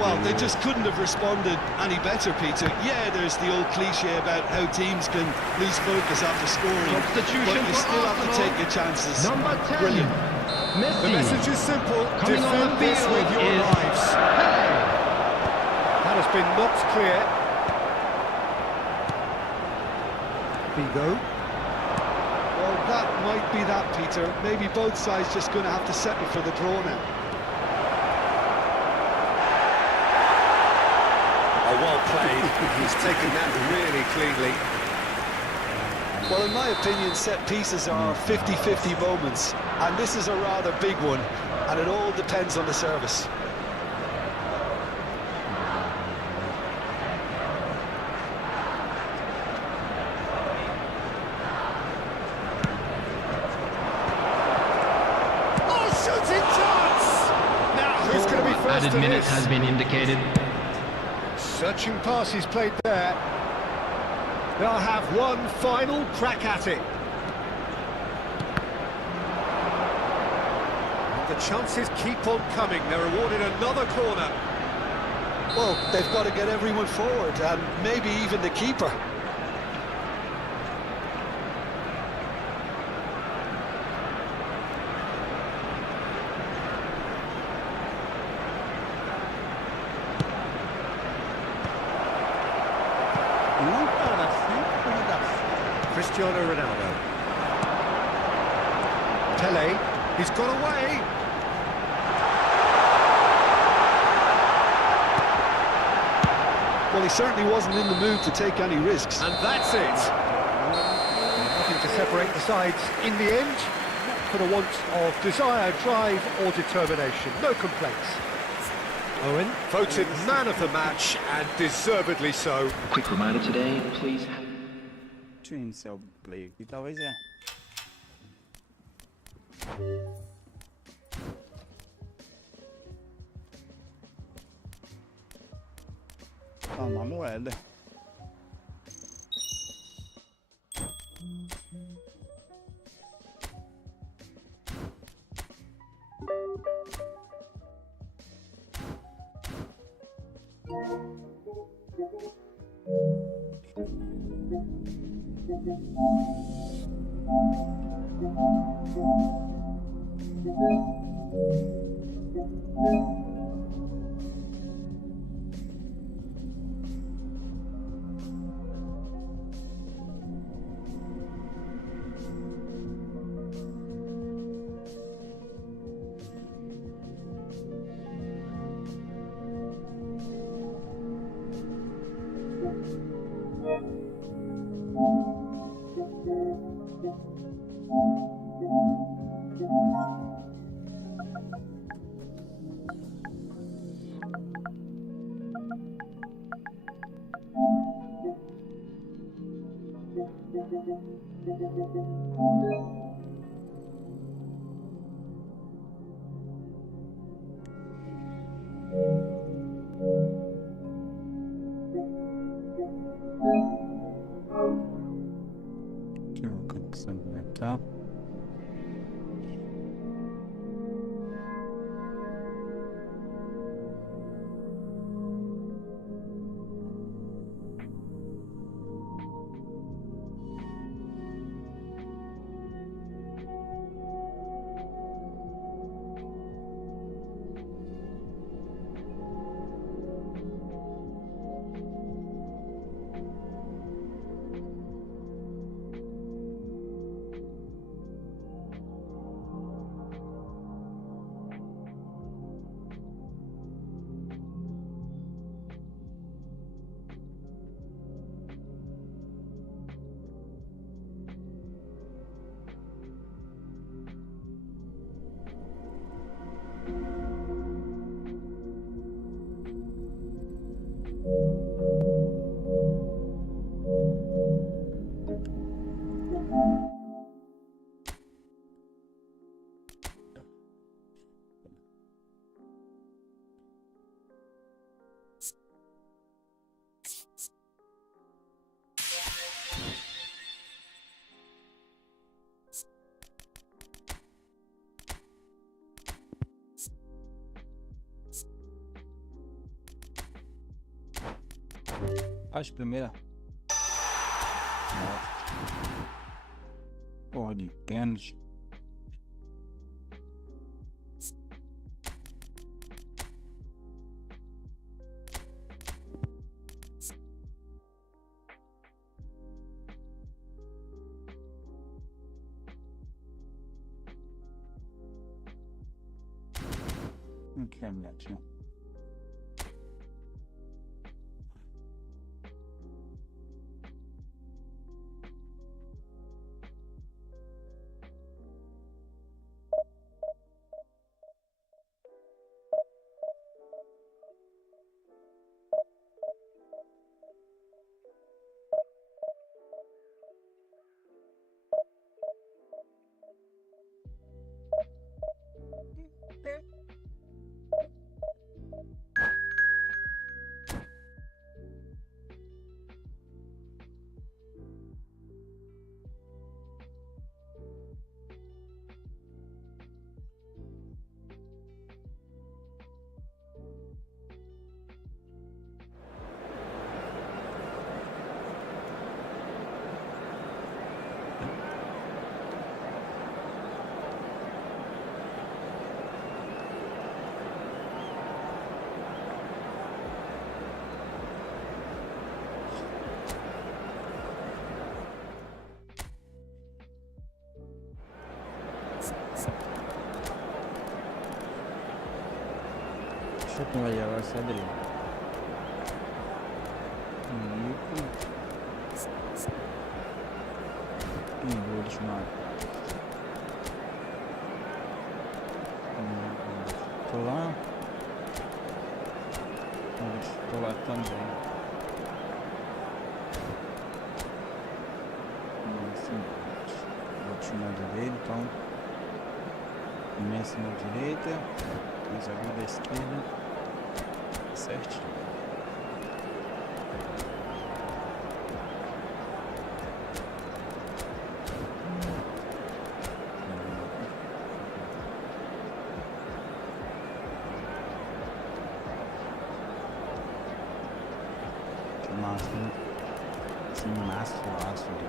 Well, they just couldn't have responded any better, Peter. Yeah, there's the old cliche about how teams can lose focus after scoring, but you still have to take your chances. Number 10. Brilliant. Messi. The message is simple. Coming on Defend the this field with your is lives. That has been knocked clear. Vigo. Well, that might be that, Peter. Maybe both sides just going to have to settle for the draw now. Oh, well played. He's taken that really cleanly. Well, in my opinion, set pieces are 50-50 moments, and this is a rather big one, and it all depends on the service. Oh, shooting chance! Now, who's going to be first Added to minute this? has been indicated. Searching pass he's played there. They'll have one final crack at it. And the chances keep on coming. They're awarded another corner. Well, they've got to get everyone forward, and maybe even the keeper. Cristiano Ronaldo. Pele, he's got away. Well, he certainly wasn't in the mood to take any risks. And that's it. Nothing to separate the sides in the end. Not for the want of desire, drive or determination. No complaints. Owen, voted man of the match, and deservedly so. Quick reminder today, please have... Em seu play aqui, talvez é. Uma moeda. Aqui uma conexão mental. Faz primeira. Porra de pênalti. Não quer me atirar. Deixa eu pegar agora essa dele. Vou deixar tô lá. Tô lá também. Assim, vou continuar direito, então. Começa na direita, depois agora da esquerda, certinho. Que massa, né? Esse massa, laço dele.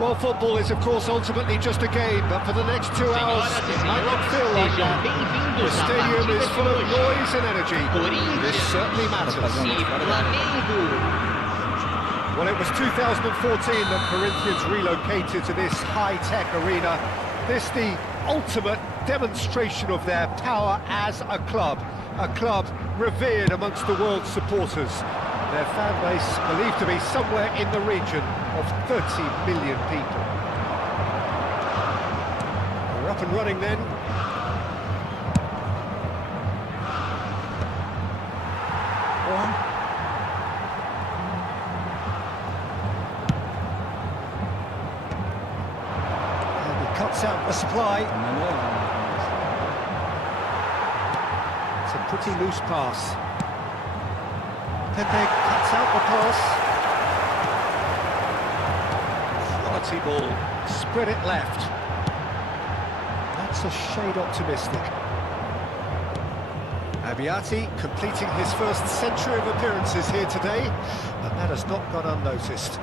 Well, football is, of course, ultimately just a game, but for the next 2 hours, it might not feel like that. The stadium is full of noise and energy. This certainly matters. Well, it was 2014 that Corinthians relocated to this high-tech arena. This the ultimate demonstration of their power as a club revered amongst the world's supporters. Their fan base believed to be somewhere in the region of 30 million people. We're up and running then. And he cuts out the supply. It's a pretty loose pass. Pepe cuts out the pass. Quality ball. Spread it left. That's a shade optimistic. Abbiati completing his first century of appearances here today, and that has not gone unnoticed.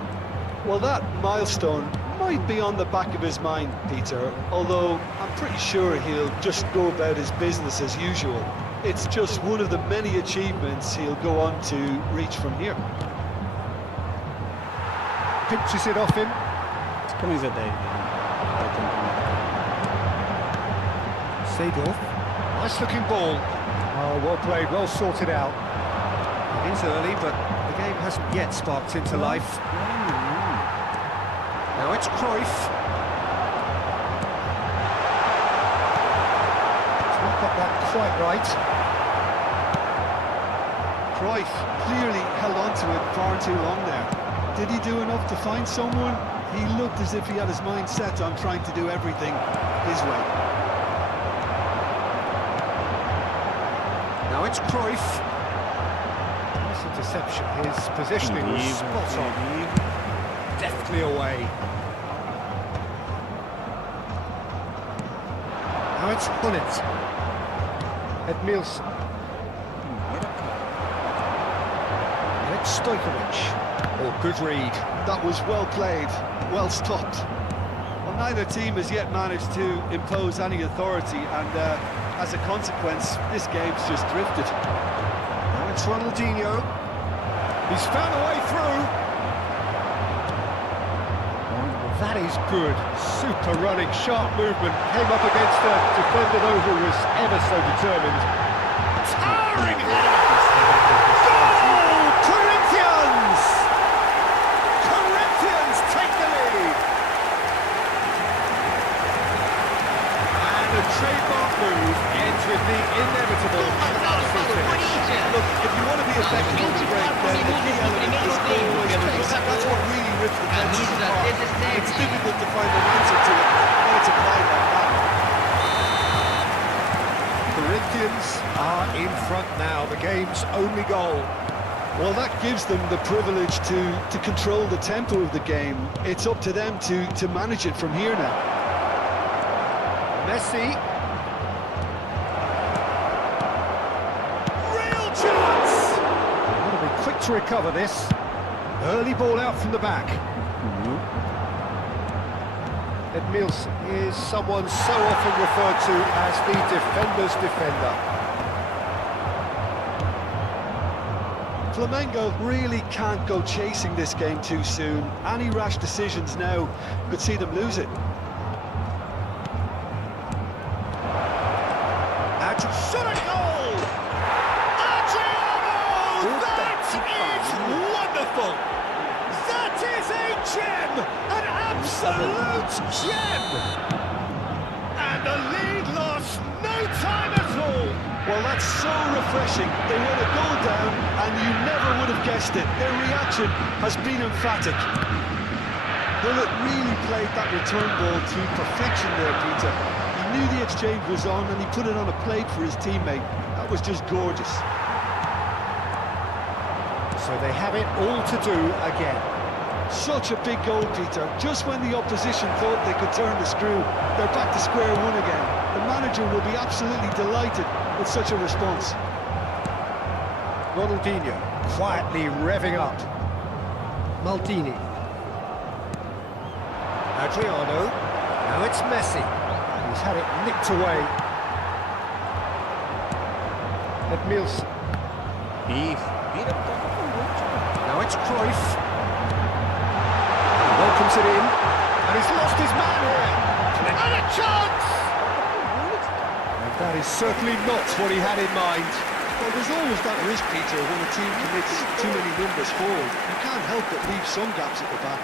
Well, that milestone might be on the back of his mind, Peter, although I'm pretty sure he'll just go about his business as usual. It's just one of the many achievements he'll go on to reach from here. Pinches it off him. Camisa 10. Seedorf. Nice looking ball. Oh, well played, well sorted out. It is early, but the game hasn't yet sparked into life. Now it's Cruyff. He's not got that quite right. Cruyff clearly held on to it far too long there. Did he do enough to find someone? He looked as if he had his mind set on trying to do everything his way. Now it's Cruyff. Nice interception. His positioning was spot on. Deftly away. Now it's Hullet. Edmilson. And it's Stojkovic. Oh, good read. That was well played, well stopped. Well, neither team has yet managed to impose any authority, and as a consequence, this game's just drifted. Now it's Ronaldinho. He's found a way through. That is good. Super running, sharp movement. Came up against a defender, though, who was ever so determined. Towering header! Goal! Corinthians! Corinthians take the lead! And a trademark move ends with the inevitable classy finish. Look, if you want to be effective on the break, then the key element is always pace. That's what really rips the defenses apart. It's difficult to find an answer to it when it's applied like that. Corinthians are in front now, the game's only goal. Well, that gives them the privilege to control the tempo of the game. It's up to them to manage it from here now. Messi. Real chance! Got to be quick to recover this. Early ball out from the back. Edmilson is someone so often referred to as the defender's defender. Flamengo really can't go chasing this game too soon. Any rash decisions now could see them lose it. Shot a goal! Adriano! That is wonderful! That is a gem! An absolute gem! And the lead lost no time at all! Well, that's so refreshing. They went a goal down and you never would have guessed it. Their reaction has been emphatic. Hullet really played that return ball to perfection there, Peter. He knew the exchange was on and he put it on a plate for his teammate. That was just gorgeous. So they have it all to do again. Such a big goal, Peter. Just when the opposition thought they could turn the screw, they're back to square one again. The manager will be absolutely delighted with such a response. Ronaldinho quietly revving up. Maldini. Adriano. Now it's Messi. He's had it nicked away. Edmilson. Now it's Cruyff. He welcomes it in. And he's lost his man here. And a chance! And that is certainly not what he had in mind. Well, there's always that risk, Peter, when a team commits too many numbers forward. You can't help but leave some gaps at the back.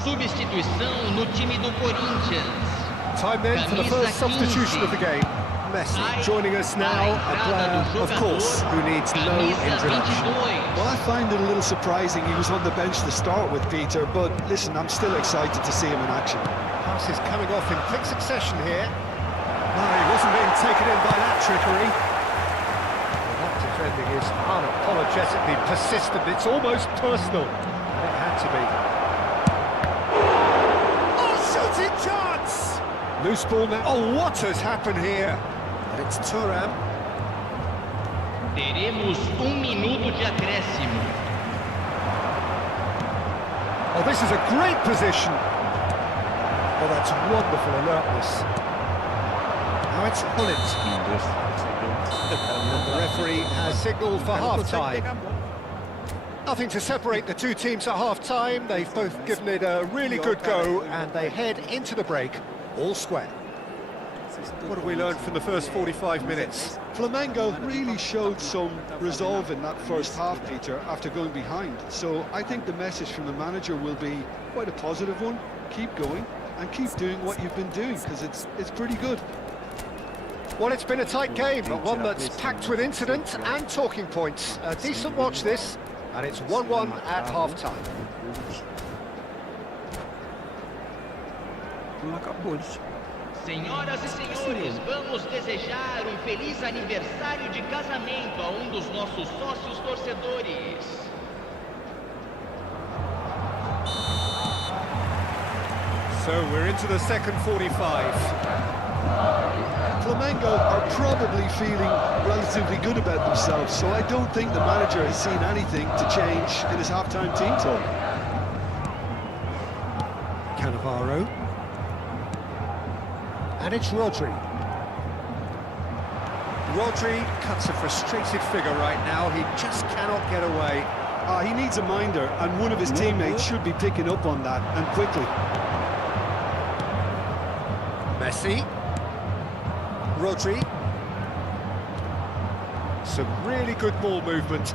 Substituição no time do Corinthians. Time then for the first substitution of the game. Messi joining us now, a player, of course, who needs no introduction. Well, I find it a little surprising he was on the bench to start with, Peter, but listen, I'm still excited to see him in action. Pass is coming off in quick succession here. No, he wasn't being taken in by that trickery. Well, that defending is unapologetically persistent. It's almost personal. And it had to be. Oh, shooting chance! Loose ball now. Oh, what has happened here? And it's Thuram. Teremos minuto de acréscimo. Oh, this is a great position. Oh, that's wonderful alertness. Now it's Hullet. And the referee has signalled for half-time. Nothing to separate the two teams at half-time. They've both given it a really good go, and they head into the break all square. What have we learned from the first 45 minutes? Flamengo really showed some resolve in that first half, Peter, after going behind. So I think the message from the manager will be quite a positive one. Keep going and keep doing what you've been doing, because it's pretty good. Well, it's been a tight game, but one that's packed with incident and talking points. A decent watch this, and it's 1-1 at half-time. Não acabou de... Senhoras e senhores, vamos desejar um feliz aniversário de casamento a um dos nossos sócios torcedores. So we're into the second 45. Flamengo are probably feeling relatively good about themselves, so I don't think the manager has seen anything to change in his half-time team talk. Cannavaro. And it's Rodri. Rodri cuts a frustrated figure right now. He just cannot get away. He needs a minder, and one of his teammates should be picking up on that, and quickly. Messi. Rodri. Some really good ball movement.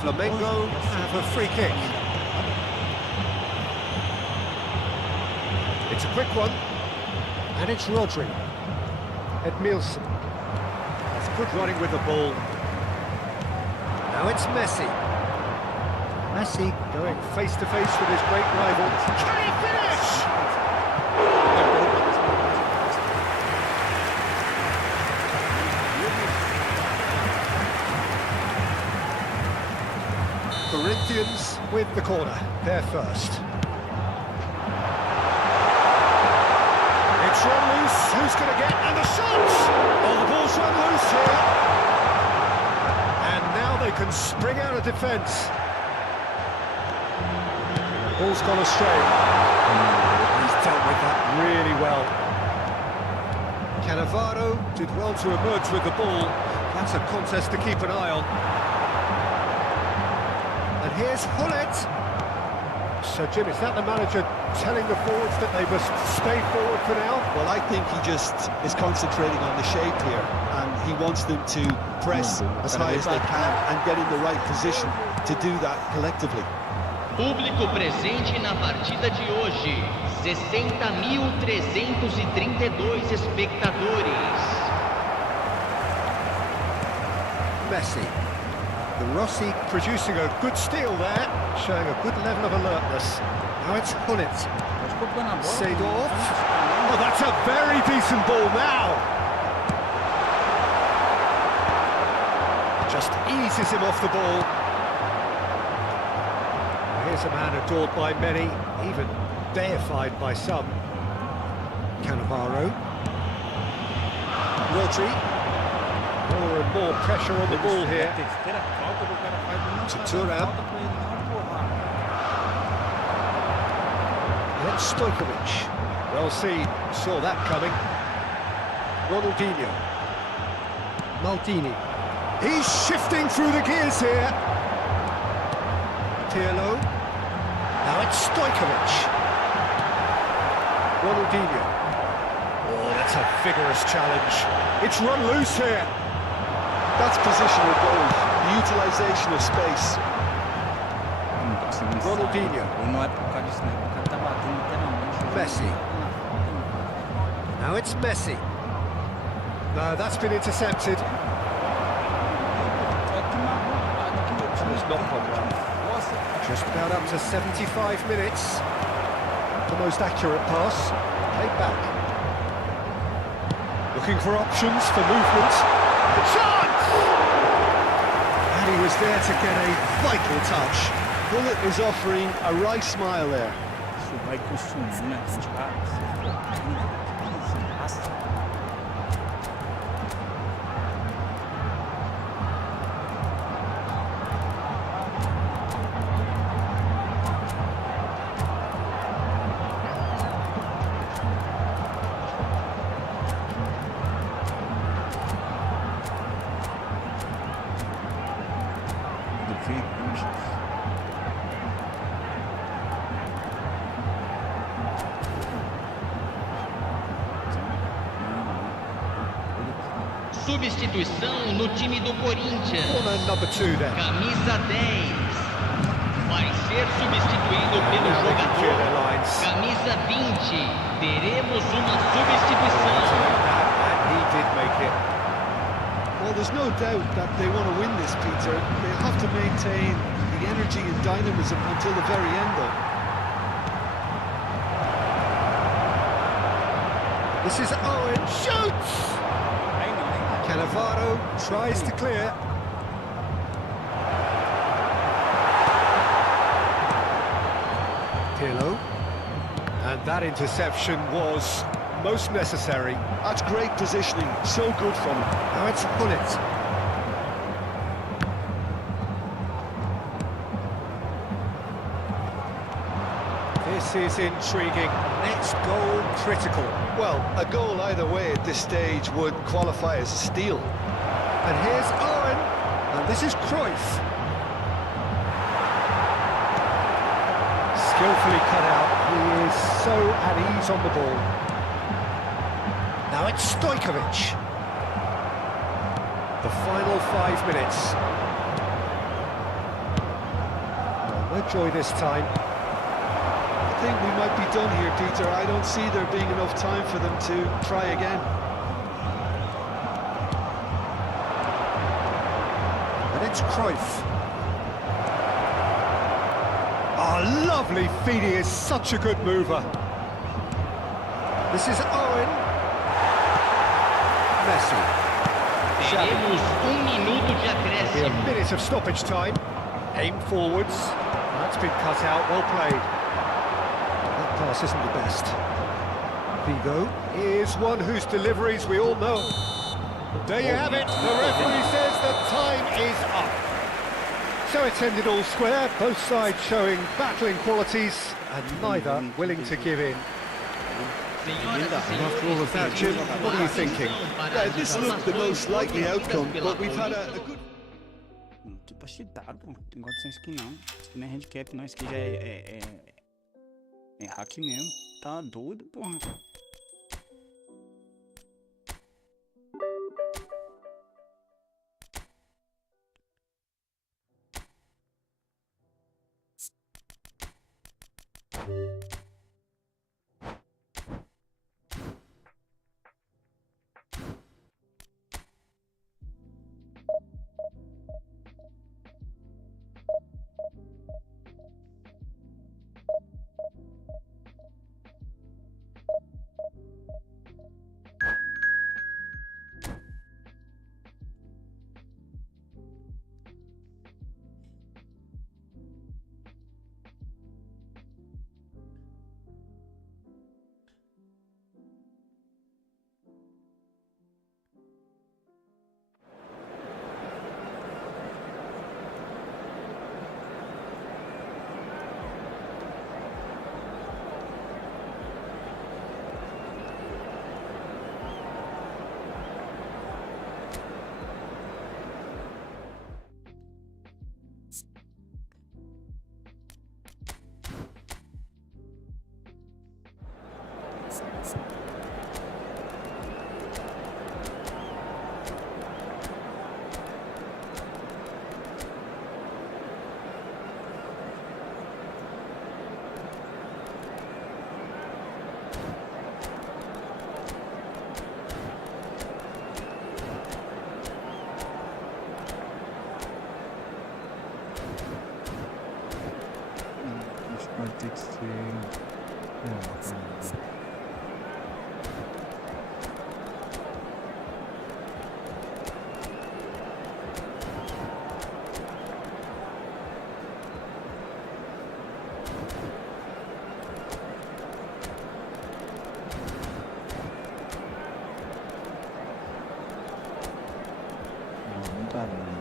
Flamengo have a free kick. It's a quick one. And it's Rodri. Edmilson. That's good running with the ball. Now it's Messi. Messi going face-to-face with his great rival. Can he finish? Corinthians with the corner. They're first. It's run loose, who's going to get, and the shot! Oh, the ball's run loose here. And now they can spring out of defence. Ball's gone astray. He's dealt with that really well. Cannavaro did well to emerge with the ball. That's a contest to keep an eye on. And here's Hullet. So, Jim, is that the manager telling the forwards that they must stay forward for now? Well, I think he just is concentrating on the shape here, and he wants them to press as high as they can and get in the right position to do that collectively. Público presente na partida de hoje, 60.332 espectadores. Messi. The Rossi producing a good steal there, showing a good level of alertness. Now it's Hullet. Seedorf. Oh, that's a very decent ball now. Just eases him off the ball. Here's a man adored by many, even deified by some. Cannavaro. Rodri. More and more pressure on the ball here. To Thuram. Then Stojkovic. Well seen, saw that coming. Ronaldinho. Maldini. He's shifting through the gears here. Pirlo. Now it's Stojkovic. Ronaldinho. Oh, that's a vigorous challenge. It's run loose here. That's positional goal, the utilisation of space. Ronaldinho. Messi. Now it's Messi. No, that's been intercepted. It's not gone well. Just about up to 75 minutes. The most accurate pass. Played back. Looking for options for movement. Chance! And he was there to get a vital touch. Hullet is offering a wry smile there. Substituição no time do Corinthians. Corner number 2 then. Camisa 10. Vai ser substituído pelo jogador. Camisa 20. Teremos uma substituição. And he did make it. no doubt that they want to win this, Peter. They have to maintain the energy and dynamism until the very end, though. This is Owen, shoots! Cannavaro tries to clear. Pirlo. And that interception was most necessary. That's great positioning, so good from him. Now it's Bullet. This is intriguing. Next goal critical. Well, a goal either way at this stage would qualify as a steal. And here's Owen. And this is Cruyff. Skillfully cut out. He is so at ease on the ball. Now it's Stojkovic. The final 5 minutes. Well, no joy this time. I think we might be done here, Peter. I don't see there being enough time for them to try again. And it's Cruyff. Oh, lovely feed. He is such a good mover. This is Owen. Messi. Teremos minuto de A acréscimo. minute of stoppage time. Aim forwards. That's been cut out. Well played. That pass isn't the best. Vigo is one whose deliveries we all know. There you have it. The referee says that time is up. So it's ended all square, both sides showing battling qualities and neither willing to give in. After all of that, Jim, what are you thinking? Yeah, this looked the most likely outcome, but we've had a good... Tipo cheatado, pô. Tem gosto sem skin não. Skin não é handicap, não. Skin já é hack mesmo. Tá doido, porra. Vai ter que ser. Não tá dando.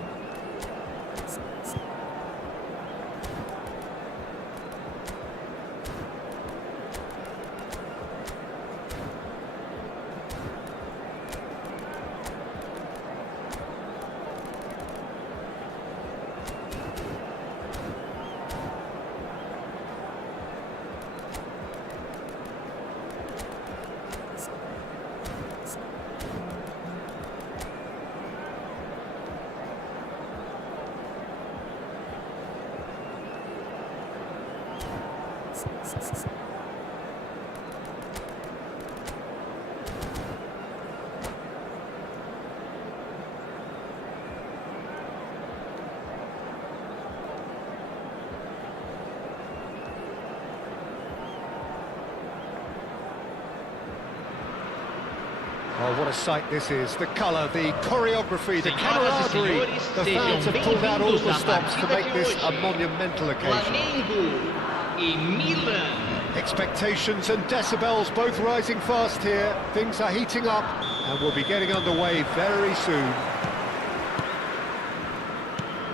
Oh, what a sight this is. The colour, the choreography, the Senhoras e camaraderie. senhores, The sejam fans have pulled out all the bem-vindos à stops to partida make de this a hoje. monumental occasion. Flamengo e Milan. Expectations and decibels both rising fast here. Things are heating up and we'll be getting underway very soon.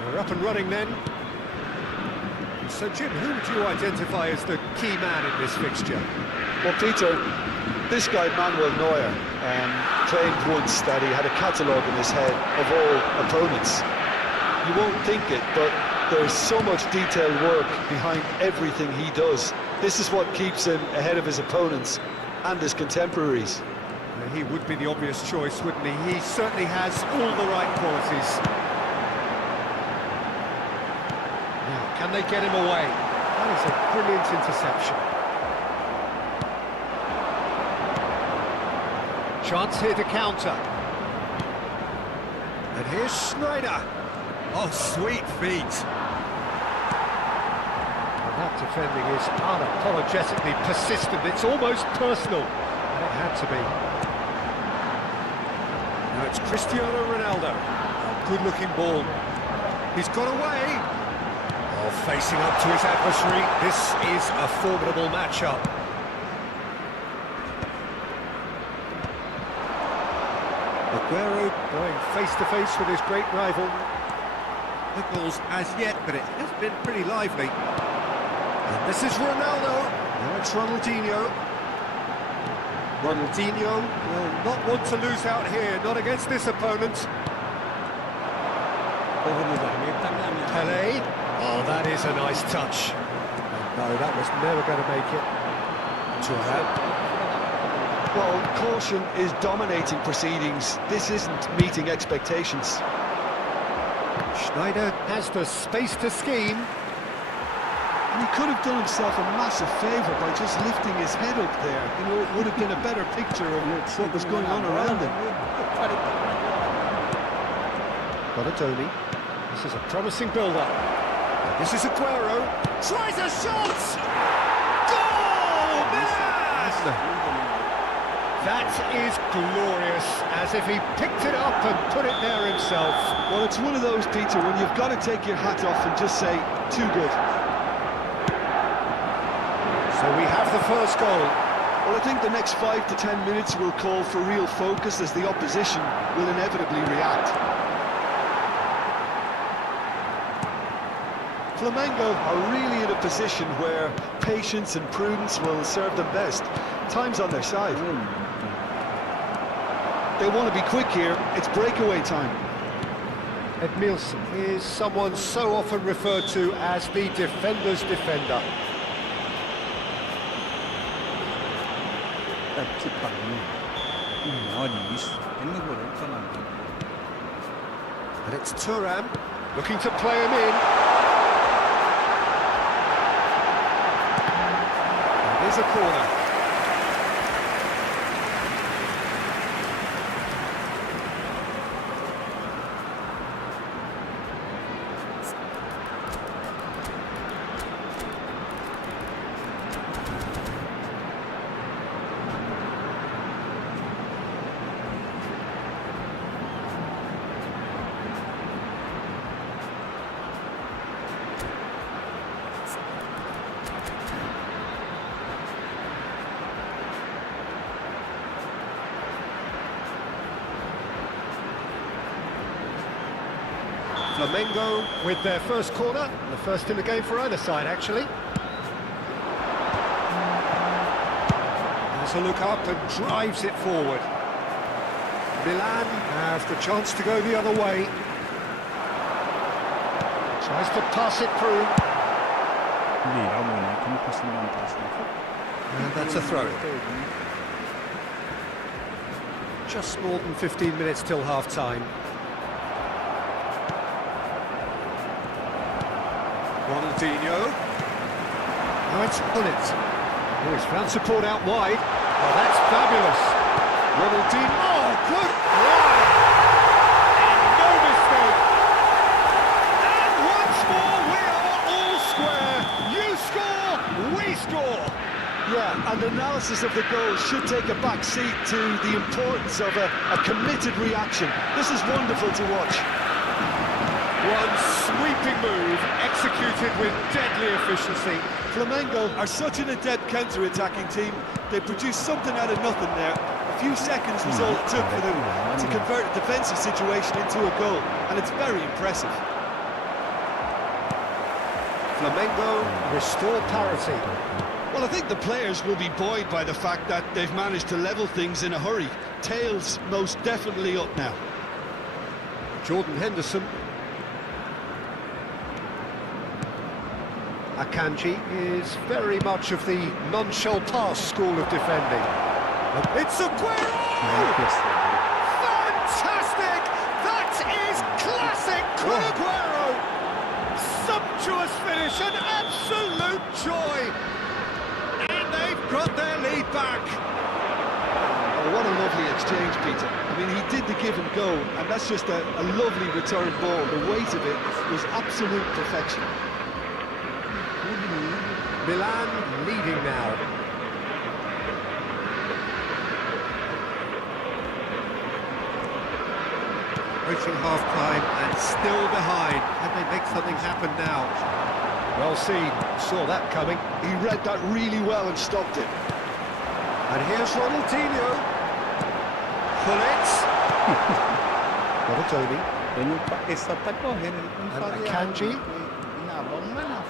We're up and running then. So Jim, who would you identify as the key man in this fixture? Well, Peter, this guy, Manuel Neuer, claimed once that he had a catalogue in his head of all opponents. You won't think it, but there's so much detailed work behind everything he does. This is what keeps him ahead of his opponents and his contemporaries. He would be the obvious choice, wouldn't he? He certainly has all the right qualities. Now, can they get him away? That is a brilliant interception. Chance here to counter. And here's Schneider. Oh, sweet feet. And that defending is unapologetically persistent. It's almost personal. And it had to be. Now it's Cristiano Ronaldo. A good-looking ball. He's got away. Oh, facing up to his adversary. This is a formidable matchup. Aguero going face-to-face with his great rival. No goals as yet, but it has been pretty lively. And this is Ronaldo. Now it's Ronaldinho. Ronaldinho will not want to lose out here, not against this opponent. Pele. Oh, that is a nice touch. No, that was never going to make it. Thuram. Well, caution is dominating proceedings. This isn't meeting expectations. Schneider has the space to scheme. And he could have done himself a massive favour by just lifting his head up there. You know, it would have been a better picture of what was going on around him. Bonatoni. This is a promising build-up. This is Aguero. Tries a shot! Goal! Man! That is glorious, as if he picked it up and put it there himself. Well, it's one of those, Peter, when you've got to take your hat off and just say, too good. So we have the first goal. Well, I think the next 5 to 10 minutes will call for real focus as the opposition will inevitably react. Flamengo are really in a position where patience and prudence will serve them best. Time's on their side. They want to be quick here. It's breakaway time. Edmilson is someone so often referred to as the defender's defender. And it's Thuram looking to play him in. And here's a corner. Flamengo with their first corner, the first in the game for either side, actually. Has a look up and drives it forward. Milan have the chance to go the other way. Tries to pass it through. And that's a throw. Just more than 15 minutes till half-time. Ronaldinho. Now it's Bullet. Oh, he's found support out wide. Oh, that's fabulous. Ronaldinho. Oh, good run! And no mistake. And once more, we are all square. You score, we score. Yeah, and analysis of the goal should take a back seat to the importance of a committed reaction. This is wonderful to watch. One sweeping move, executed with deadly efficiency. Flamengo are such an adept counter-attacking team. They produced something out of nothing there. A few seconds was all it took for them to convert a defensive situation into a goal, and it's very impressive. Flamengo restore parity. Well, I think the players will be buoyed by the fact that they've managed to level things in a hurry. Tails most definitely up now. Jordan Henderson. Akanji is very much of the non-shall-pass school of defending. It's Aguero! Fantastic! That is classic Kun Aguero! Sumptuous finish, an absolute joy! And they've got their lead back. Oh, what a lovely exchange, Peter. I mean, he did the give and go, and that's just a lovely return ball. The weight of it was absolute perfection. Milan leading now. Approaching half-time and still behind. Can they make something happen now? Well seen, saw that coming. He read that really well and stopped it. And here's Ronaldinho. Pullets. Tony. Ele só tá correndo, ele não And faz Akanji. Na bola não vai não.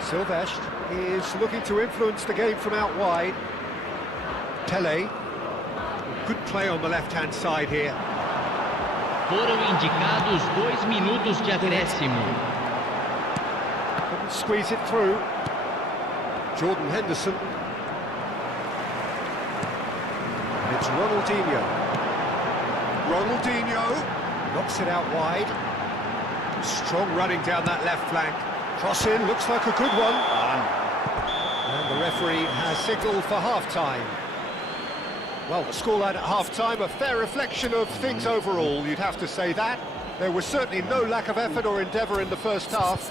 Silvestre is looking to influence the game from out wide. Pele. Good play on the left-hand side here. Foram indicados 2 minutos de acréscimo. Couldn't squeeze it through. Jordan Henderson. And it's Ronaldinho. Ronaldinho knocks it out wide. Strong running down that left flank. Cross in, looks like a good one. And the referee has signalled for half-time. Well, the scoreline at half-time, a fair reflection of things overall, you'd have to say that. There was certainly no lack of effort or endeavour in the first half.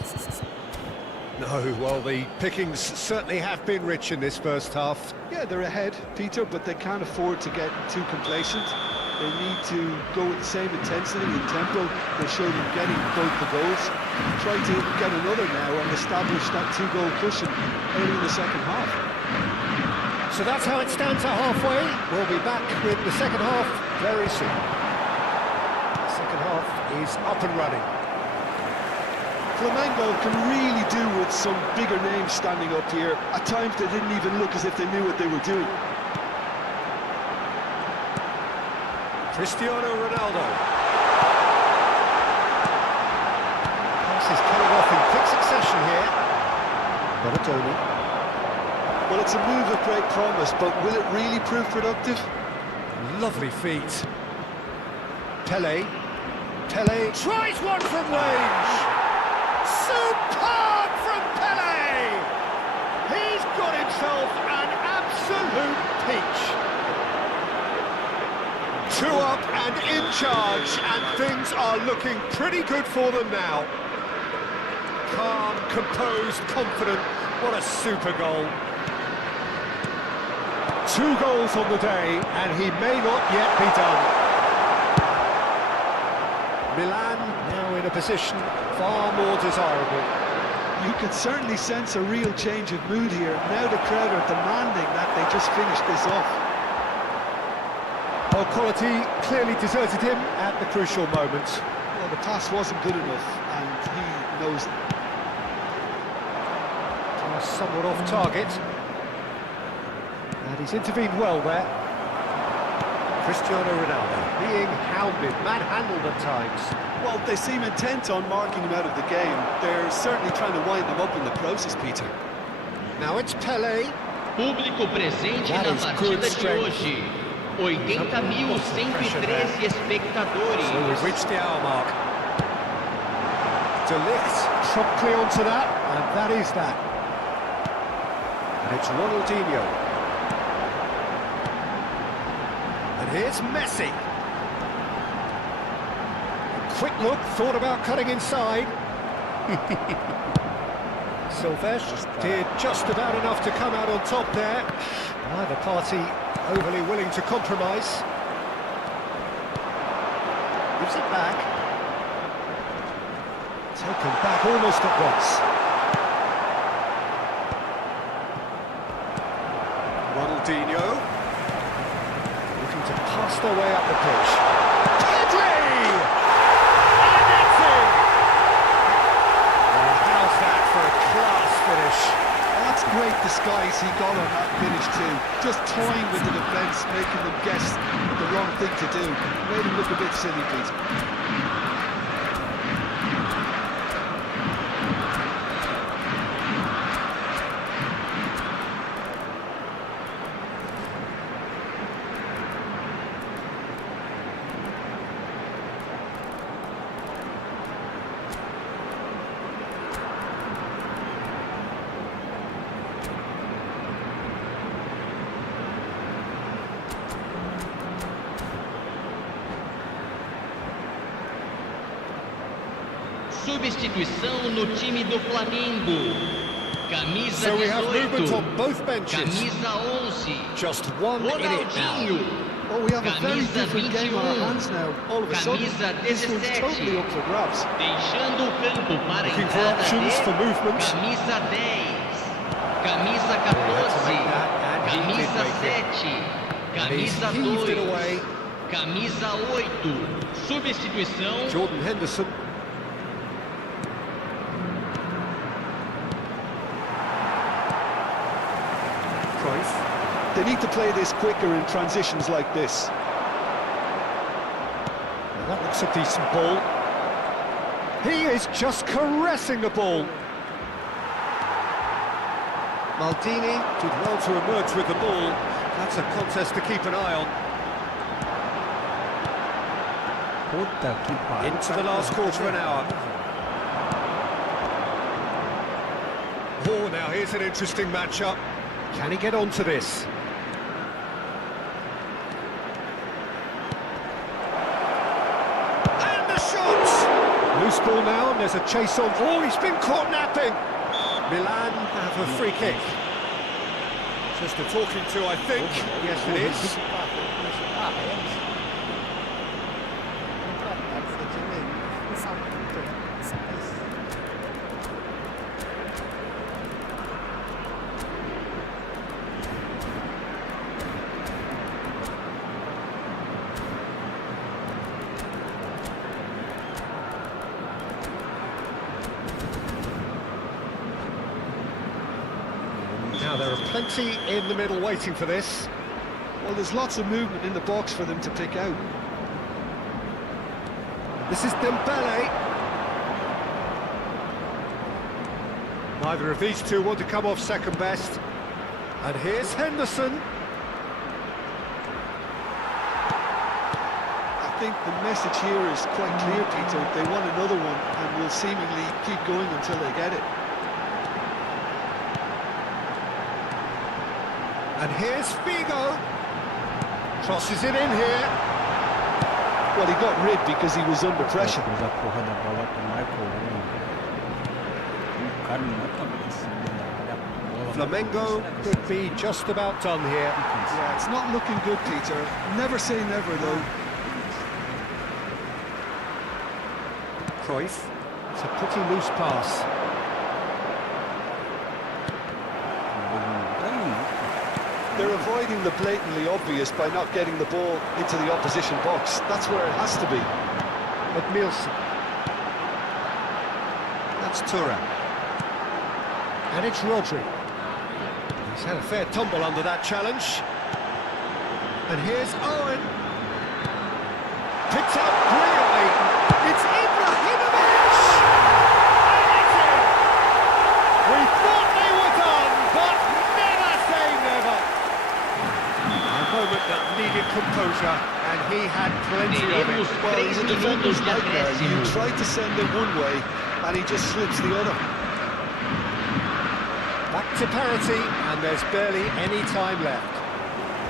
No, well, the pickings certainly have been rich in this first half. Yeah, they're ahead, Peter, but they can't afford to get too complacent. They need to go with the same intensity and tempo they showed in getting both the goals. Try to get another now and establish that 2-goal cushion early in the second half. So that's how it stands at halfway. We'll be back with the second half very soon. The second half is up and running. Flamengo can really do with some bigger names standing up here. At times they didn't even look as if they knew what they were doing. Cristiano Ronaldo. Passes coming off in quick succession here. Tony. Well, it's a move of great promise, but will it really prove productive? Lovely feet. Pele. Pele tries one from range. Superb from Pele! He's got himself an absolute peach. 2 up and in charge, and things are looking pretty good for them now. Calm, composed, confident. What a super goal. 2 goals on the day, and he may not yet be done. Milan now in a position far more desirable. You could certainly sense a real change of mood here. Now the crowd are demanding that they just finish this off. Well, quality clearly deserted him at the crucial moment. Well, the pass wasn't good enough, and he knows it. Somewhat off target. And he's intervened well there. Cristiano Ronaldo being hounded, manhandled at times. Well, they seem intent on marking him out of the game. They're certainly trying to wind them up in the process, Peter. Now it's Pele. Público presente That na is partida good de strength. hoje. 80.113 espectadores. So we've reached the hour mark. De Ligt promptly onto that, and that is that. And it's Ronaldinho. And here's Messi. A quick look, thought about cutting inside. Silvestre did just about enough to come out on top there. Neither party overly willing to compromise. Gives it back. Taken back almost at once. Ronaldinho. Looking to pass their way up the pitch. Pedri! And that's it! Well, how's that for a class finish? That's great disguise he got on that finish too. Just toying with the defence, making them guess the wrong thing to do. Made him look a bit silly, Pete. Substituição no time do Flamengo. Camisa So we have movement 18. on both benches. Camisa 11. Just one in it now. Ronaldinho. Oh, we have a very Camisa different game on our 21. hands now. All of a sudden, Camisa this one's 17. totally up for grabs. Deixando o campo para a Looking for entrada options de for movement. Camisa 10. Camisa 14. Camisa 7. Camisa Heaved it 2. away. Camisa 8. Substituição. Jordan Henderson. Cruyff. They need to play this quicker in transitions like this. Well, that looks a decent ball. He is just caressing the ball. Maldini did well to emerge with the ball. That's a contest to keep an eye on. Puta que pariu. Into the last quarter of an hour. Oh, now here's an interesting matchup. Can he get onto this? And the shot! Loose ball now, and there's a chase on. Oh, he's been caught napping. Milan have a free kick. Just a talking to, I think. Yes, it is. Now there are plenty in the middle waiting for this. Well, there's lots of movement in the box for them to pick out. This is Dembele. Neither of these two want to come off second best. And here's Henderson. I think the message here is quite clear, Peter. They want another one and will seemingly keep going until they get it. And here's Figo. Crosses it in here. Well, he got rid because he was under pressure. Cruz a porra da bola pro Michael Owen. O cara não é tão assim da bola. Flamengo could be just about done here. Yeah, it's not looking good, Peter. Never say never, though. Cruyff. It's a pretty loose pass. They're avoiding the blatantly obvious by not getting the ball into the opposition box. That's where it has to be. Edmilson. That's Thuram. And it's Rodri. He's had a fair tumble under that challenge. And here's Owen. Picked up brilliantly. It's Ibrahimovic! And it's in! We thought they were done, but never say never. A moment that needed composure, and he had plenty of it. Well, he's a defender's nightmare. You try to send him one way, and he just slips the other. Back to parity, and there's barely any time left.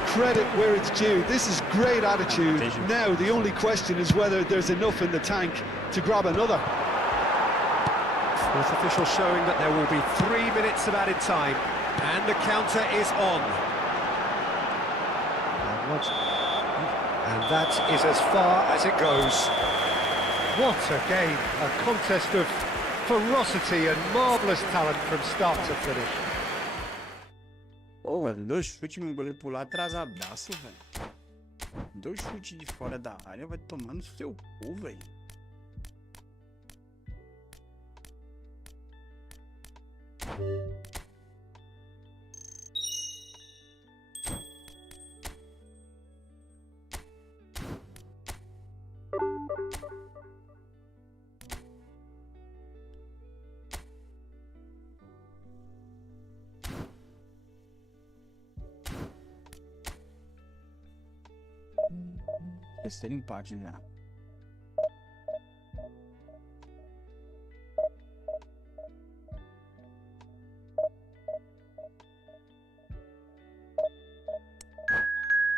Credit where it's due. This is great attitude. Now, the only question is whether there's enough in the tank to grab another. Fourth official showing that there will be 3 minutes of added time, and the counter is on. And that is as far as it goes. What a game, a contest of ferocity and marvellous talent from start to finish. Pô, velho, 2 chutes, meu goleiro pular atrasadaço, velho. 2 chutes de fora da área, vai tomar no seu cu, velho. Terceiro empate já.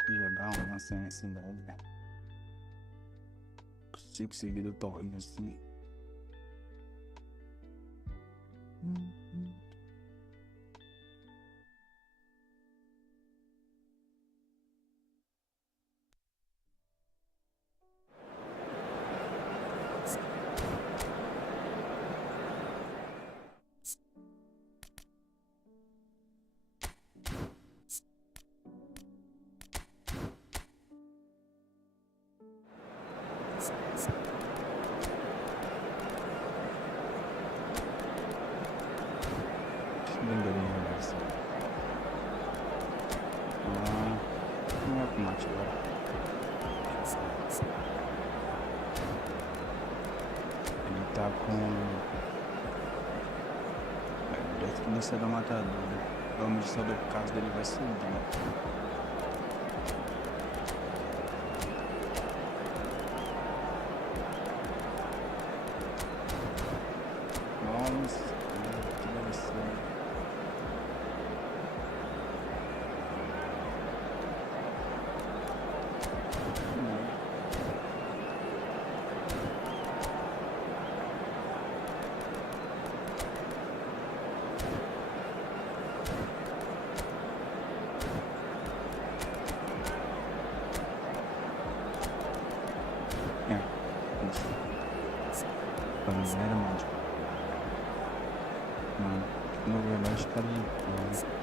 Jogar uma cena assim, velho. 5 seguidos torrendo assim. Não é com mate agora. Ele tá com... Deve que descer da matadora. Vamos saber o caso dele vai subir. Vamos ver, mano. No relógio tá limpando.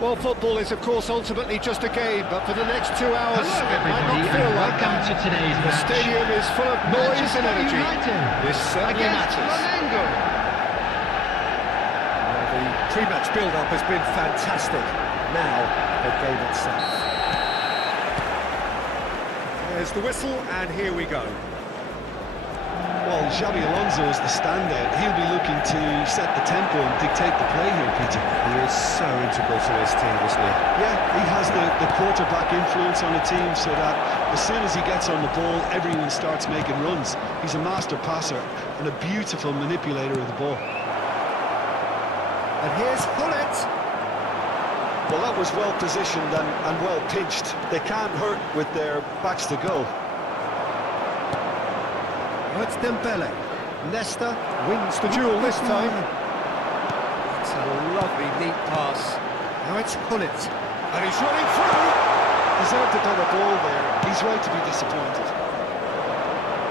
Well, football is, of course, ultimately just a game, but for the next 2 hours, Hello, it might not everybody, feel and like welcome that. to today's The match. stadium is full of noise and energy. This certainly matters. Well, the pre-match build-up has been fantastic. Now, the game itself. There's the whistle, and here we go. Well, Xabi Alonso is the standout. He'll be looking to set the tempo and dictate the play here, Peter. He is so integral to this team, isn't he? Yeah, he has the quarterback influence on the team so that as soon as he gets on the ball, everyone starts making runs. He's a master passer and a beautiful manipulator of the ball. And here's Hullet. Well, that was well positioned and well pitched. They can't hurt with their backs to go. Now it's Dembele. Nesta wins the duel this time. It's a lovely neat pass. Now it's Gullit. And he's running through. Deserved a better ball there. He's right to be disappointed.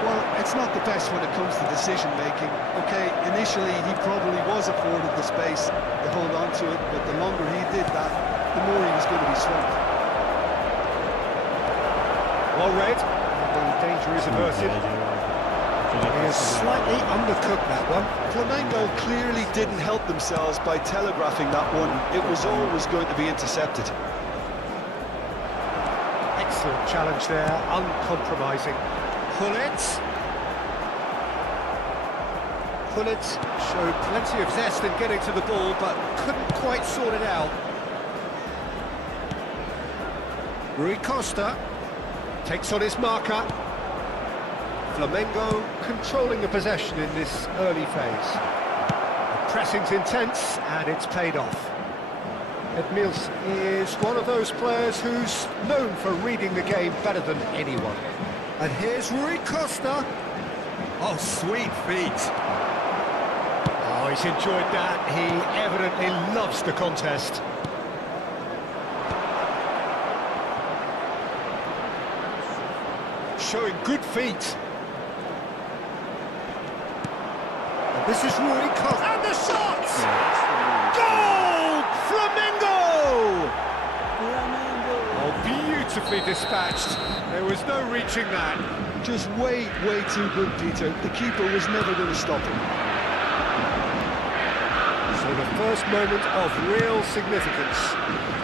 Well, it's not the best when it comes to decision-making. OK, initially he probably was afforded the space to hold on to it, but the longer he did that, the more he was going to be swamped. Well read. The danger is averted. He has slightly undercooked that one. Flamengo clearly didn't help themselves by telegraphing that one. It was always going to be intercepted. Excellent challenge there, uncompromising. Gullit showed plenty of zest in getting to the ball, but couldn't quite sort it out. Rui Costa takes on his marker. Flamengo controlling the possession in this early phase. The pressing's intense, and it's paid off. Edmils is one of those players who's known for reading the game better than anyone. And here's Rui Costa. Oh, sweet feet. Oh, he's enjoyed that. He evidently loves the contest. Showing good feet. And this is Rui Costa. And the shot! Goal! Flamengo! Oh, beautifully dispatched. There was no reaching that. Just way too good, Peter. The keeper was never going to stop him. So the first moment of real significance.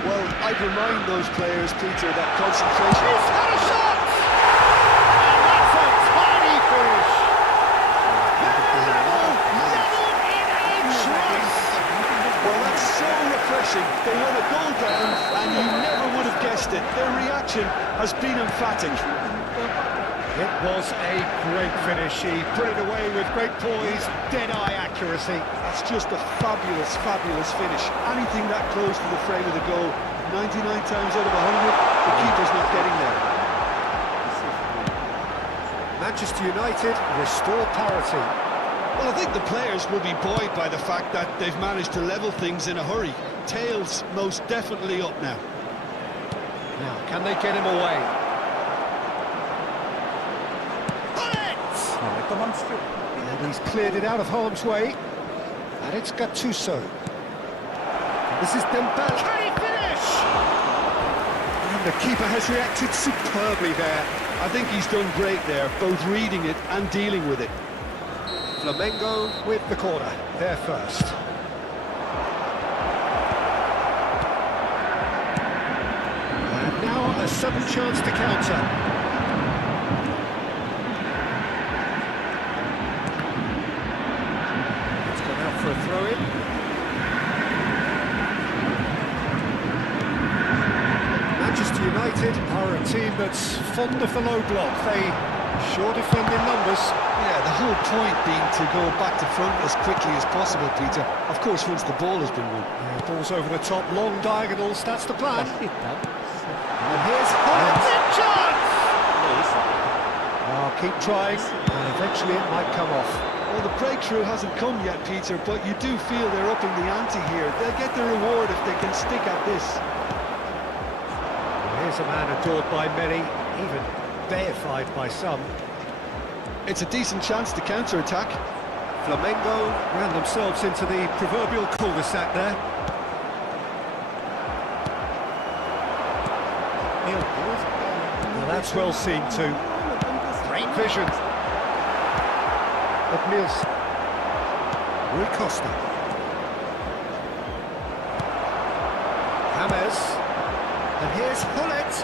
Well, I'd remind those players, Peter, that concentration... He's had a shot! And that's a tiny finish! Well, that's so refreshing. They let a goal down, and you never would have guessed it. Their reaction has been emphatic. It was a great finish. He put it away with great poise, dead-eye accuracy. That's just a fabulous finish. Anything that close to the frame of the goal, 99 times out of 100, the keeper's not getting there. Manchester United restore parity. Well, I think the players will be buoyed by the fact that they've managed to level things in a hurry. Tails most definitely up now. Now, can they get him away? And he's cleared it out of harm's way. And it's Gattuso. This is Dembele. Can he finish? And the keeper has reacted superbly there. I think he's done great there, both reading it and dealing with it. Flamengo with the corner, there first. And now a sudden chance to counter. It's gone out for a throw-in. Manchester United are a team that's fond of the low block. They sure defend in numbers. Yeah, the whole point being to go back to front as quickly as possible, Peter. Of course, once the ball has been won. Yeah, ball's over the top, long diagonals, that's the plan. And here's Gullit, chance! Oh, keep trying, and eventually it might come off. Well, the breakthrough hasn't come yet, Peter, but you do feel they're upping the ante here. They'll get the reward if they can stick at this. Here's a man adored by many, even deified by some. It's a decent chance to counter-attack. Flamengo ran themselves into the proverbial cul-de-sac there. Well, that's well seen too. Great vision. Edmils. Rui Costa. James. And here's Gullit.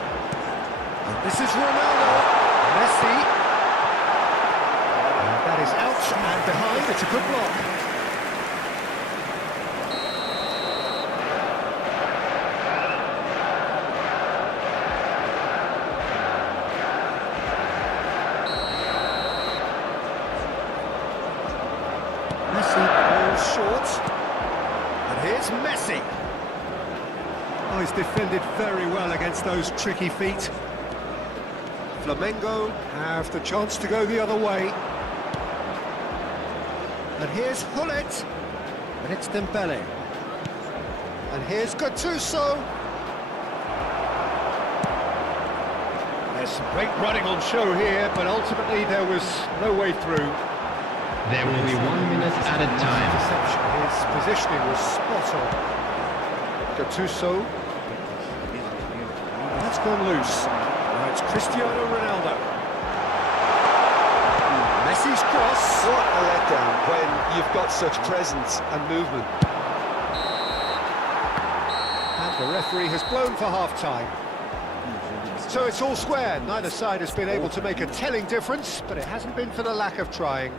And this is Ronaldo. Messi. And that is out and behind. It's a good block. Messi goes short. And here's Messi. Oh, he's defended very well against those tricky feet. Flamengo have the chance to go the other way. And here's Hullet. And it's Dembele. And here's Gattuso. There's some great running on show here, but ultimately there was no way through. There will be 1 minute at a time. His positioning was spot on. Gattuso. That's gone loose. Now it's Cristiano Ronaldo. Messi's cross. What a letdown when you've got such presence and movement. And the referee has blown for half-time. So it's all square. Neither side has been able to make a telling difference, but it hasn't been for the lack of trying.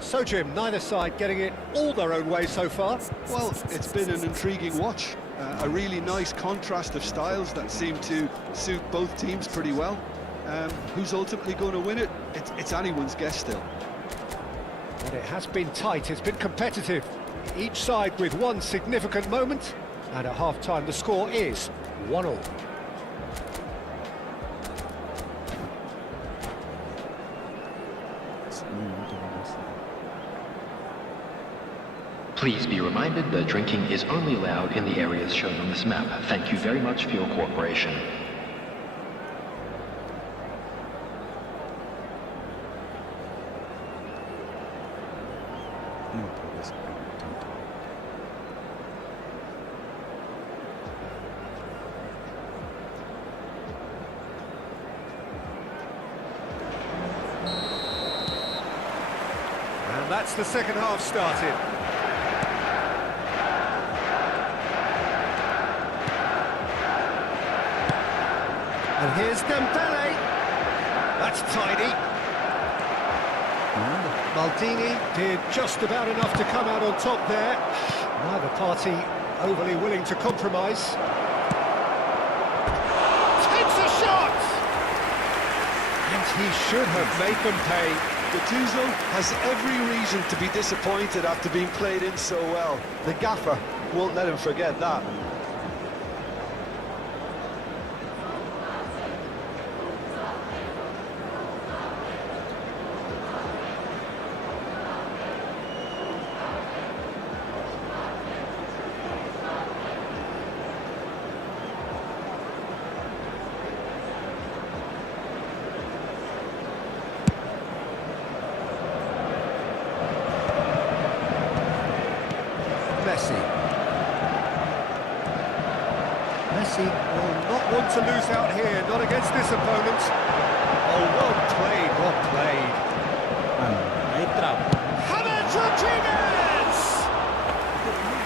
So, Jim, neither side getting it all their own way so far. Well, it's been an intriguing watch. A really nice contrast of styles that seem to suit both teams pretty well. Who's ultimately going to win it? It's anyone's guess still. But it has been tight, it's been competitive. Each side with one significant moment. And at half-time, the score is 1-1. Please be reminded that drinking is only allowed in the areas shown on this map. Thank you very much for your cooperation. And that's the second half started. And here's Dembele. That's tidy. Maldini did just about enough to come out on top there. Neither party overly willing to compromise. Takes a shot! And he should have made them pay. Gattuso has every reason to be disappointed after being played in so well. The gaffer won't let him forget that. Messi will not want to lose out here, not against this opponent. Oh, well played, well played. Aí trava. James Rodriguez!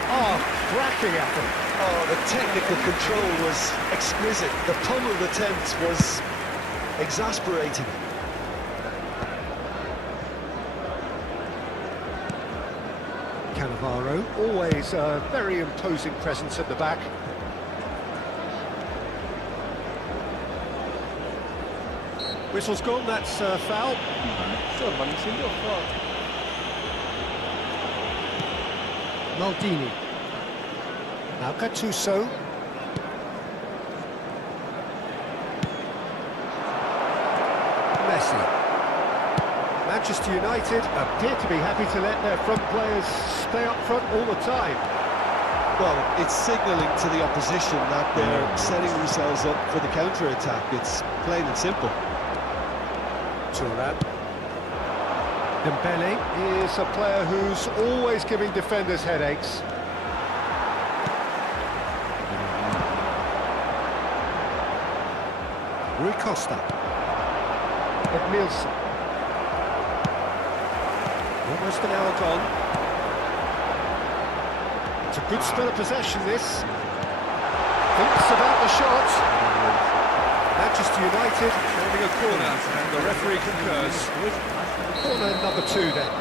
Oh, cracking at them. Oh, the technical control was exquisite. The pummeled attempt was exasperating. Cannavaro, always a very imposing presence at the back. Whistle's gone, that's foul. Maldini. Now Gattuso. Messi. Manchester United appear to be happy to let their front players stay up front all the time. Well, it's signalling to the opposition that they're setting themselves up for the counter-attack. It's plain and simple. Turan. Dembele is a player who's always giving defenders headaches. Rui Costa. Edmilson. Almost an hour gone. It's a good spell of possession, this. Thinks about the shot. Manchester United claiming a corner, and the referee concurs. Corner number 2 then.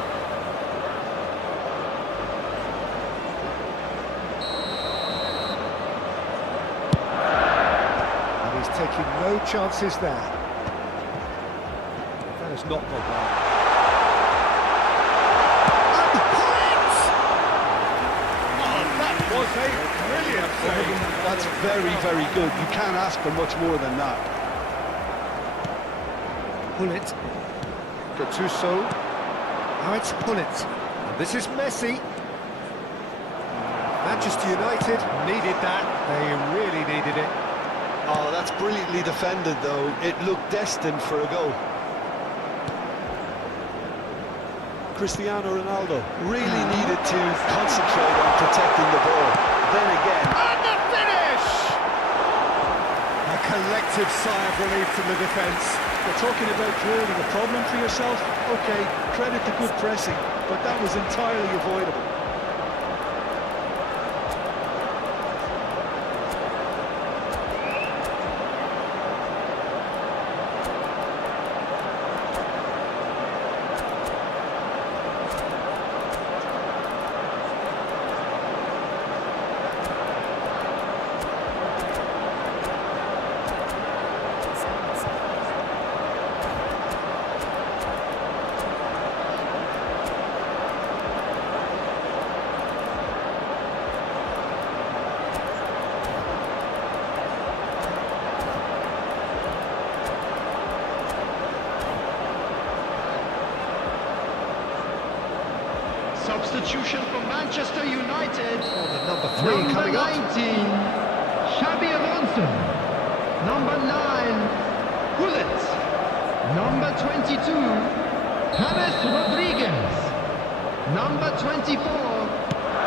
And he's taking no chances there. That has not gone well. And hit! Oh, that was a brilliant save. That's very, very good. You can't ask for much more than that. Hullet. Gattuso. Now it's Pullet. And this is Messi. Manchester United needed that. They really needed it. Oh, that's brilliantly defended, though. It looked destined for a goal. Cristiano Ronaldo really needed to concentrate on protecting the ball. Then again... And the finish! A collective sigh of relief from the defence. You're talking about creating a problem for yourself? OK, credit the good pressing, but that was entirely avoidable. Substitution for Manchester United. Oh, the number 3 coming up. Number 19, Xabi Alonso. Number 9, Pullet. Number 22, James Rodriguez. Number 24,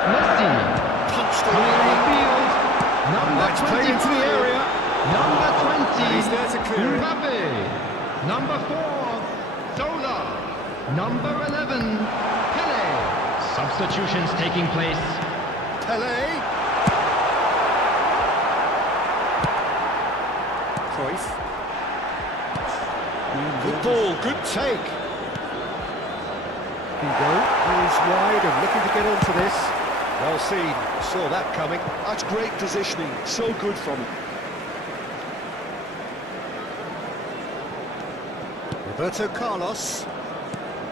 Messi. Punched Clearing the field. Number That's played into the 25, area. Number 20, He's there to clear it. Mbappe. Number 4, Zola. Number 11, Pele. Substitutions taking place. Pele. Cruyff. Good ball, good take. Hugo is wide and looking to get onto this. Well seen, saw that coming. That's great positioning, so good from him. Roberto Carlos.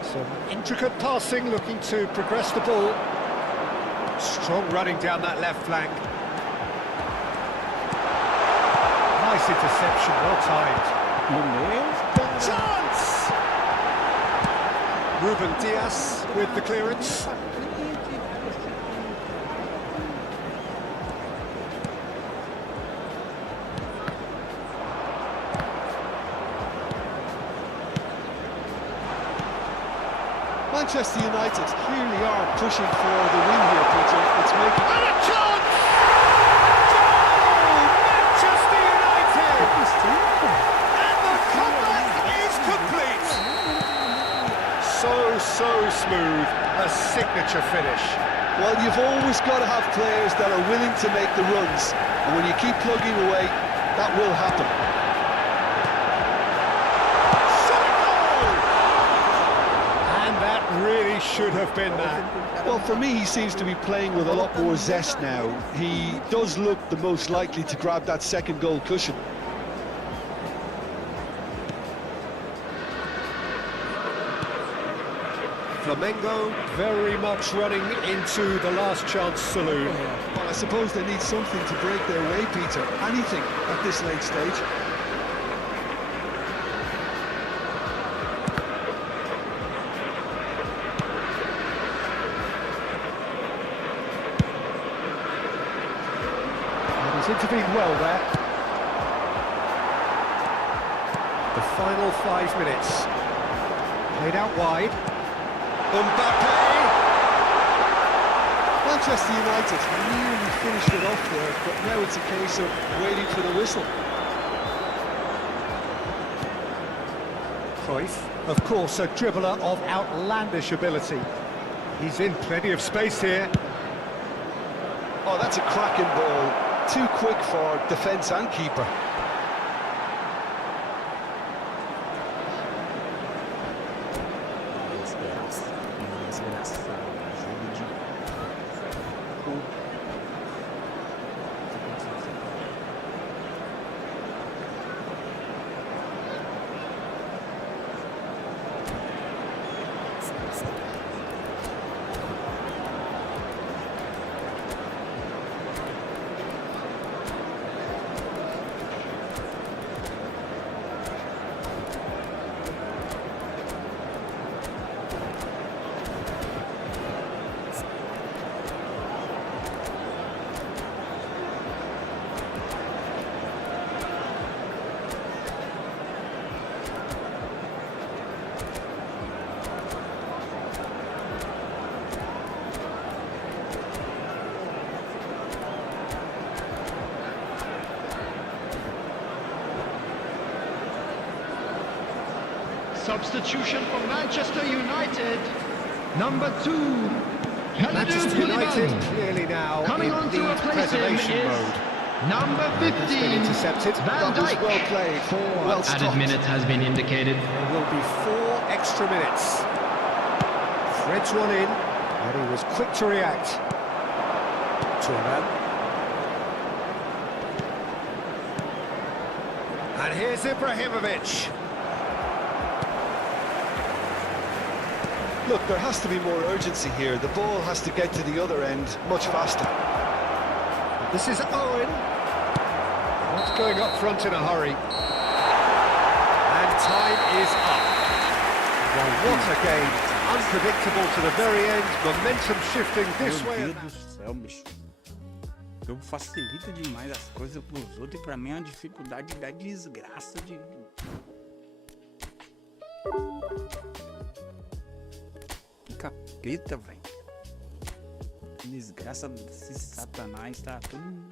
Some intricate passing, looking to progress the ball. Strong running down that left flank. Nice interception, well timed. Chance! Ruben Diaz with the clearance. Manchester United clearly are pushing for the win here, Peter. It's making... And a chance! Goal! Manchester United! And the comeback is complete! So smooth, a signature finish. Well, you've always got to have players that are willing to make the runs. And when you keep plugging away, that will happen. Really should have been that. Well, for me, he seems to be playing with a lot more zest now. He does look the most likely to grab that second goal cushion. Flamengo very much running into the last chance saloon. Well, I suppose they need something to break their way, Peter. Anything at this late stage. Intervened well there. The final 5 minutes. Played out wide. Mbappe! Manchester United nearly finished it off there, but now it's a case of waiting for the whistle. Cruyff, of course, a dribbler of outlandish ability. He's in plenty of space here. Oh, that's a cracking ball. Too quick for defence and keeper. Substitution for Manchester United. Number 2, Manchester United clearly now coming in on to lead replace him preservation is mode. number It's been 15, intercepted. Van That was Dijk. well played, well Added stopped. minutes has been indicated. There will be 4 extra minutes. Threads one in, and he was quick to react. Turner. And here's Ibrahimovic. Look, there has to be more urgency here. The ball has to get to the other end much faster. This is Owen. Not going up front in a hurry. And time is up. Well, what a game. Unpredictable to the very end. Momentum shifting this Meu way. Deus do céu, bicho. O jogo facilita demais as coisas pros outros e pra mim é uma dificuldade da desgraça de... Que capeta, velho. Que desgraça desse satanás, tá tudo...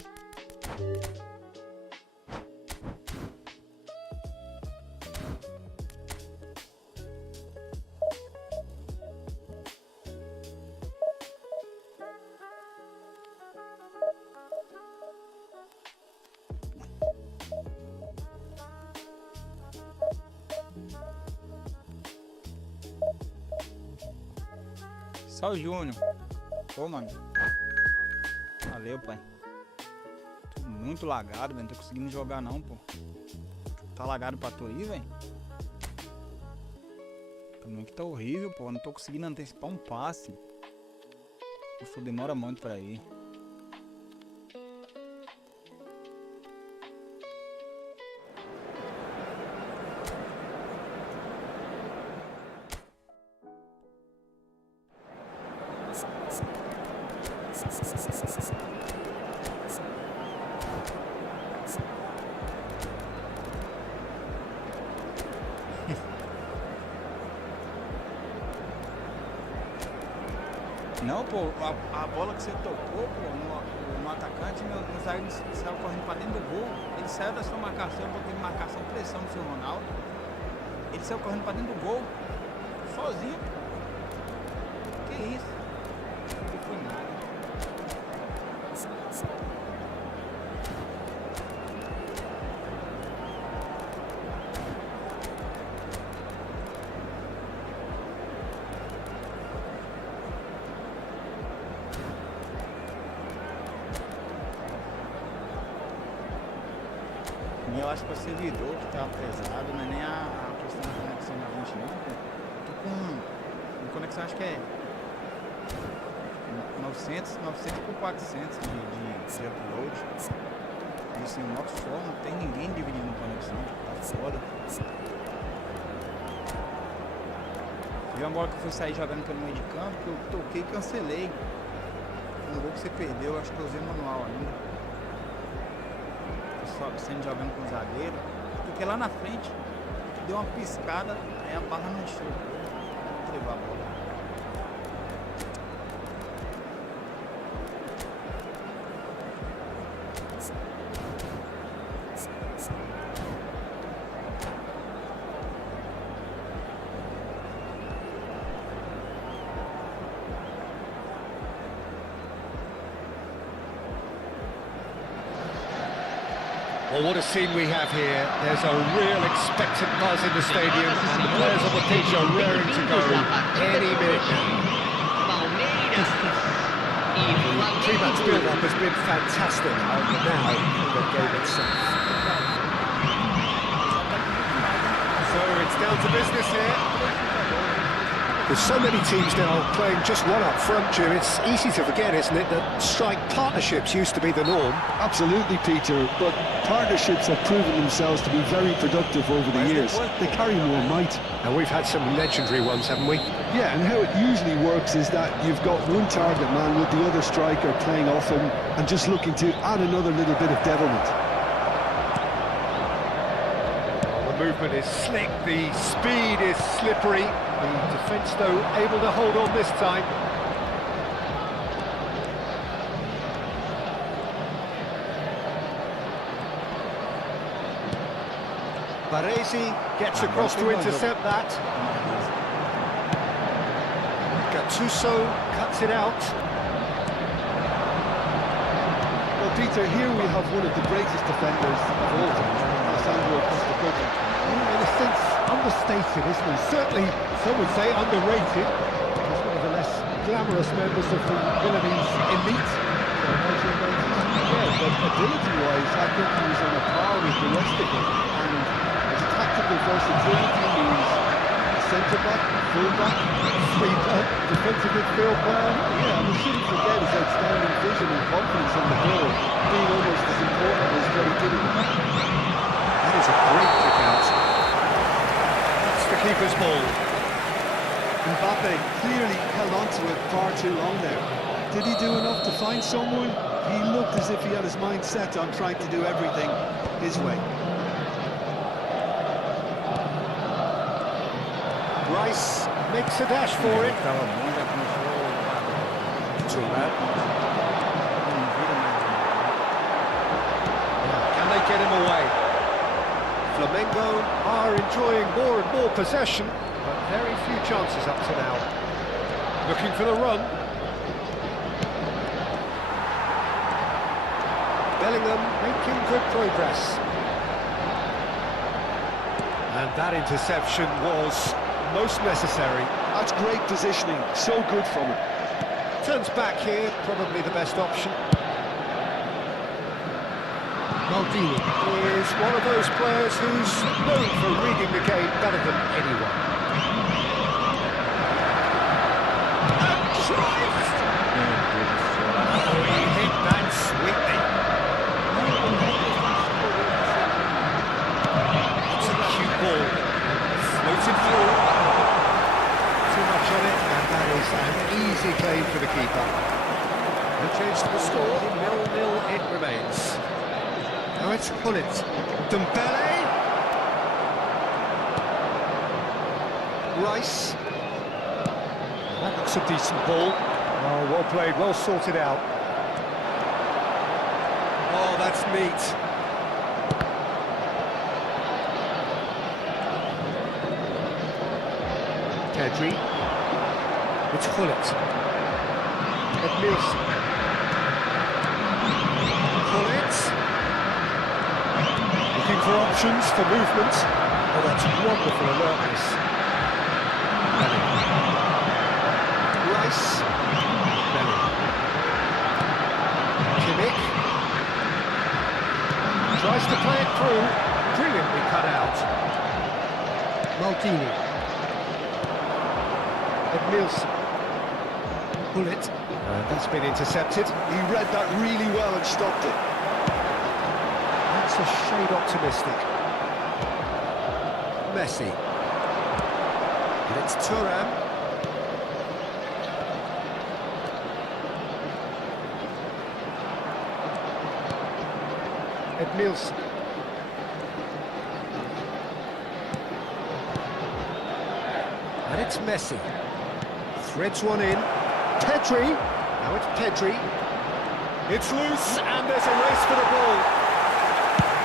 Só o Júnior. Pô, mano. Valeu, pai. Tô muito lagado, velho. Não tô conseguindo jogar não, pô. Tá lagado pra tu aí, velho? Também que tá horrível, pô. Não tô conseguindo antecipar um passe. Isso demora muito pra ir. Não, pô, a bola que você tocou, pô, no atacante, meu zagueiro saiu correndo pra dentro do gol. Ele saiu da sua marcação, eu botei marcação, pressão no seu Ronaldo. Ele saiu correndo pra dentro do gol, sozinho. Que isso? Não foi nada. Eu acho que é o servidor que tá pesado, não é nem a questão da conexão da gente não, pô. Eu tô com conexão, acho que é 900 por 400 de upload. E assim, o nosso som não tem ninguém dividindo conexão, tá foda. Teve uma bola que eu fui sair jogando pelo meio de campo, que eu toquei e cancelei. Um gol que você perdeu, acho que eu usei manual ainda. Sendo jogando com o zagueiro, porque lá na frente deu uma piscada, aí a barra não encheu, vou levar a bola. Well, what a scene we have here. There's a real expectant buzz in the stadium, and the players on the pitch are raring to go any minute now. Pre-match build-up has been fantastic, and now the game itself. So it's down to business here. There's so many teams now playing just one up front, Jim. It's easy to forget, isn't it, that strike partnerships used to be the norm. Absolutely, Peter, but partnerships have proven themselves to be very productive over the years. They carry more might. And we've had some legendary ones, haven't we? Yeah, and how it usually works is that you've got one target man with the other striker playing off him and just looking to add another little bit of devilment. The movement is slick, the speed is slippery. The defence, though, able to hold on this time. Baresi gets across to intercept that. Gattuso cuts it out. Well, Peter, here we have one of the greatest defenders of all time, Alessandro Costa Curtir. In a sense, understated, isn't he? Certainly, some would say underrated. He's one of the less glamorous members of the Milanese elite. Yeah, but ability-wise, I think he was on a par with the rest of them. And his tactical versatility means centre-back, full-back, sweeper, defensive midfield player. Yeah, and we shouldn't forget his outstanding vision and confidence on the ball, being almost as important as what he did in the back. That is a great kick out. That's the keeper's ball. Mbappe clearly held on to it far too long there. Did he do enough to find someone? He looked as if he had his mind set on trying to do everything his way. Rice makes a dash for it. Tava bom, já começou a não vira mais. Can they get him away? Flamengo are enjoying more and more possession, but very few chances up to now. Looking for the run. Bellingham making good progress. And that interception was most necessary. That's great positioning, so good from him. Turns back here, probably the best option. Maldini is one of those players who's known for reading the game better than anyone. Oh, he hit that sweetly. It's a cute ball. Floated through. Too much on it, and that is an easy claim for the keeper. No change to the score, 0-0 it remains. Now it's Gullit. Dembele! Rice. That looks a decent ball. Oh, well played, well sorted out. Oh, that's neat. Pedri. It's Gullit. Edmilson. Gullit. Looking for options for movement. Oh, that's wonderful alertness. Bellingham. Rice. Bellingham. Kimmich. Tries to play it through. Brilliantly cut out. Maldini. Edmilson. Gullit. That's been intercepted. He read that really well and stopped it. That's a shade optimistic. Messi. And it's Thuram. Edmilson. And it's Messi. Threads one in. Pedri. Now it's Pedri. It's loose, and there's a race for the ball.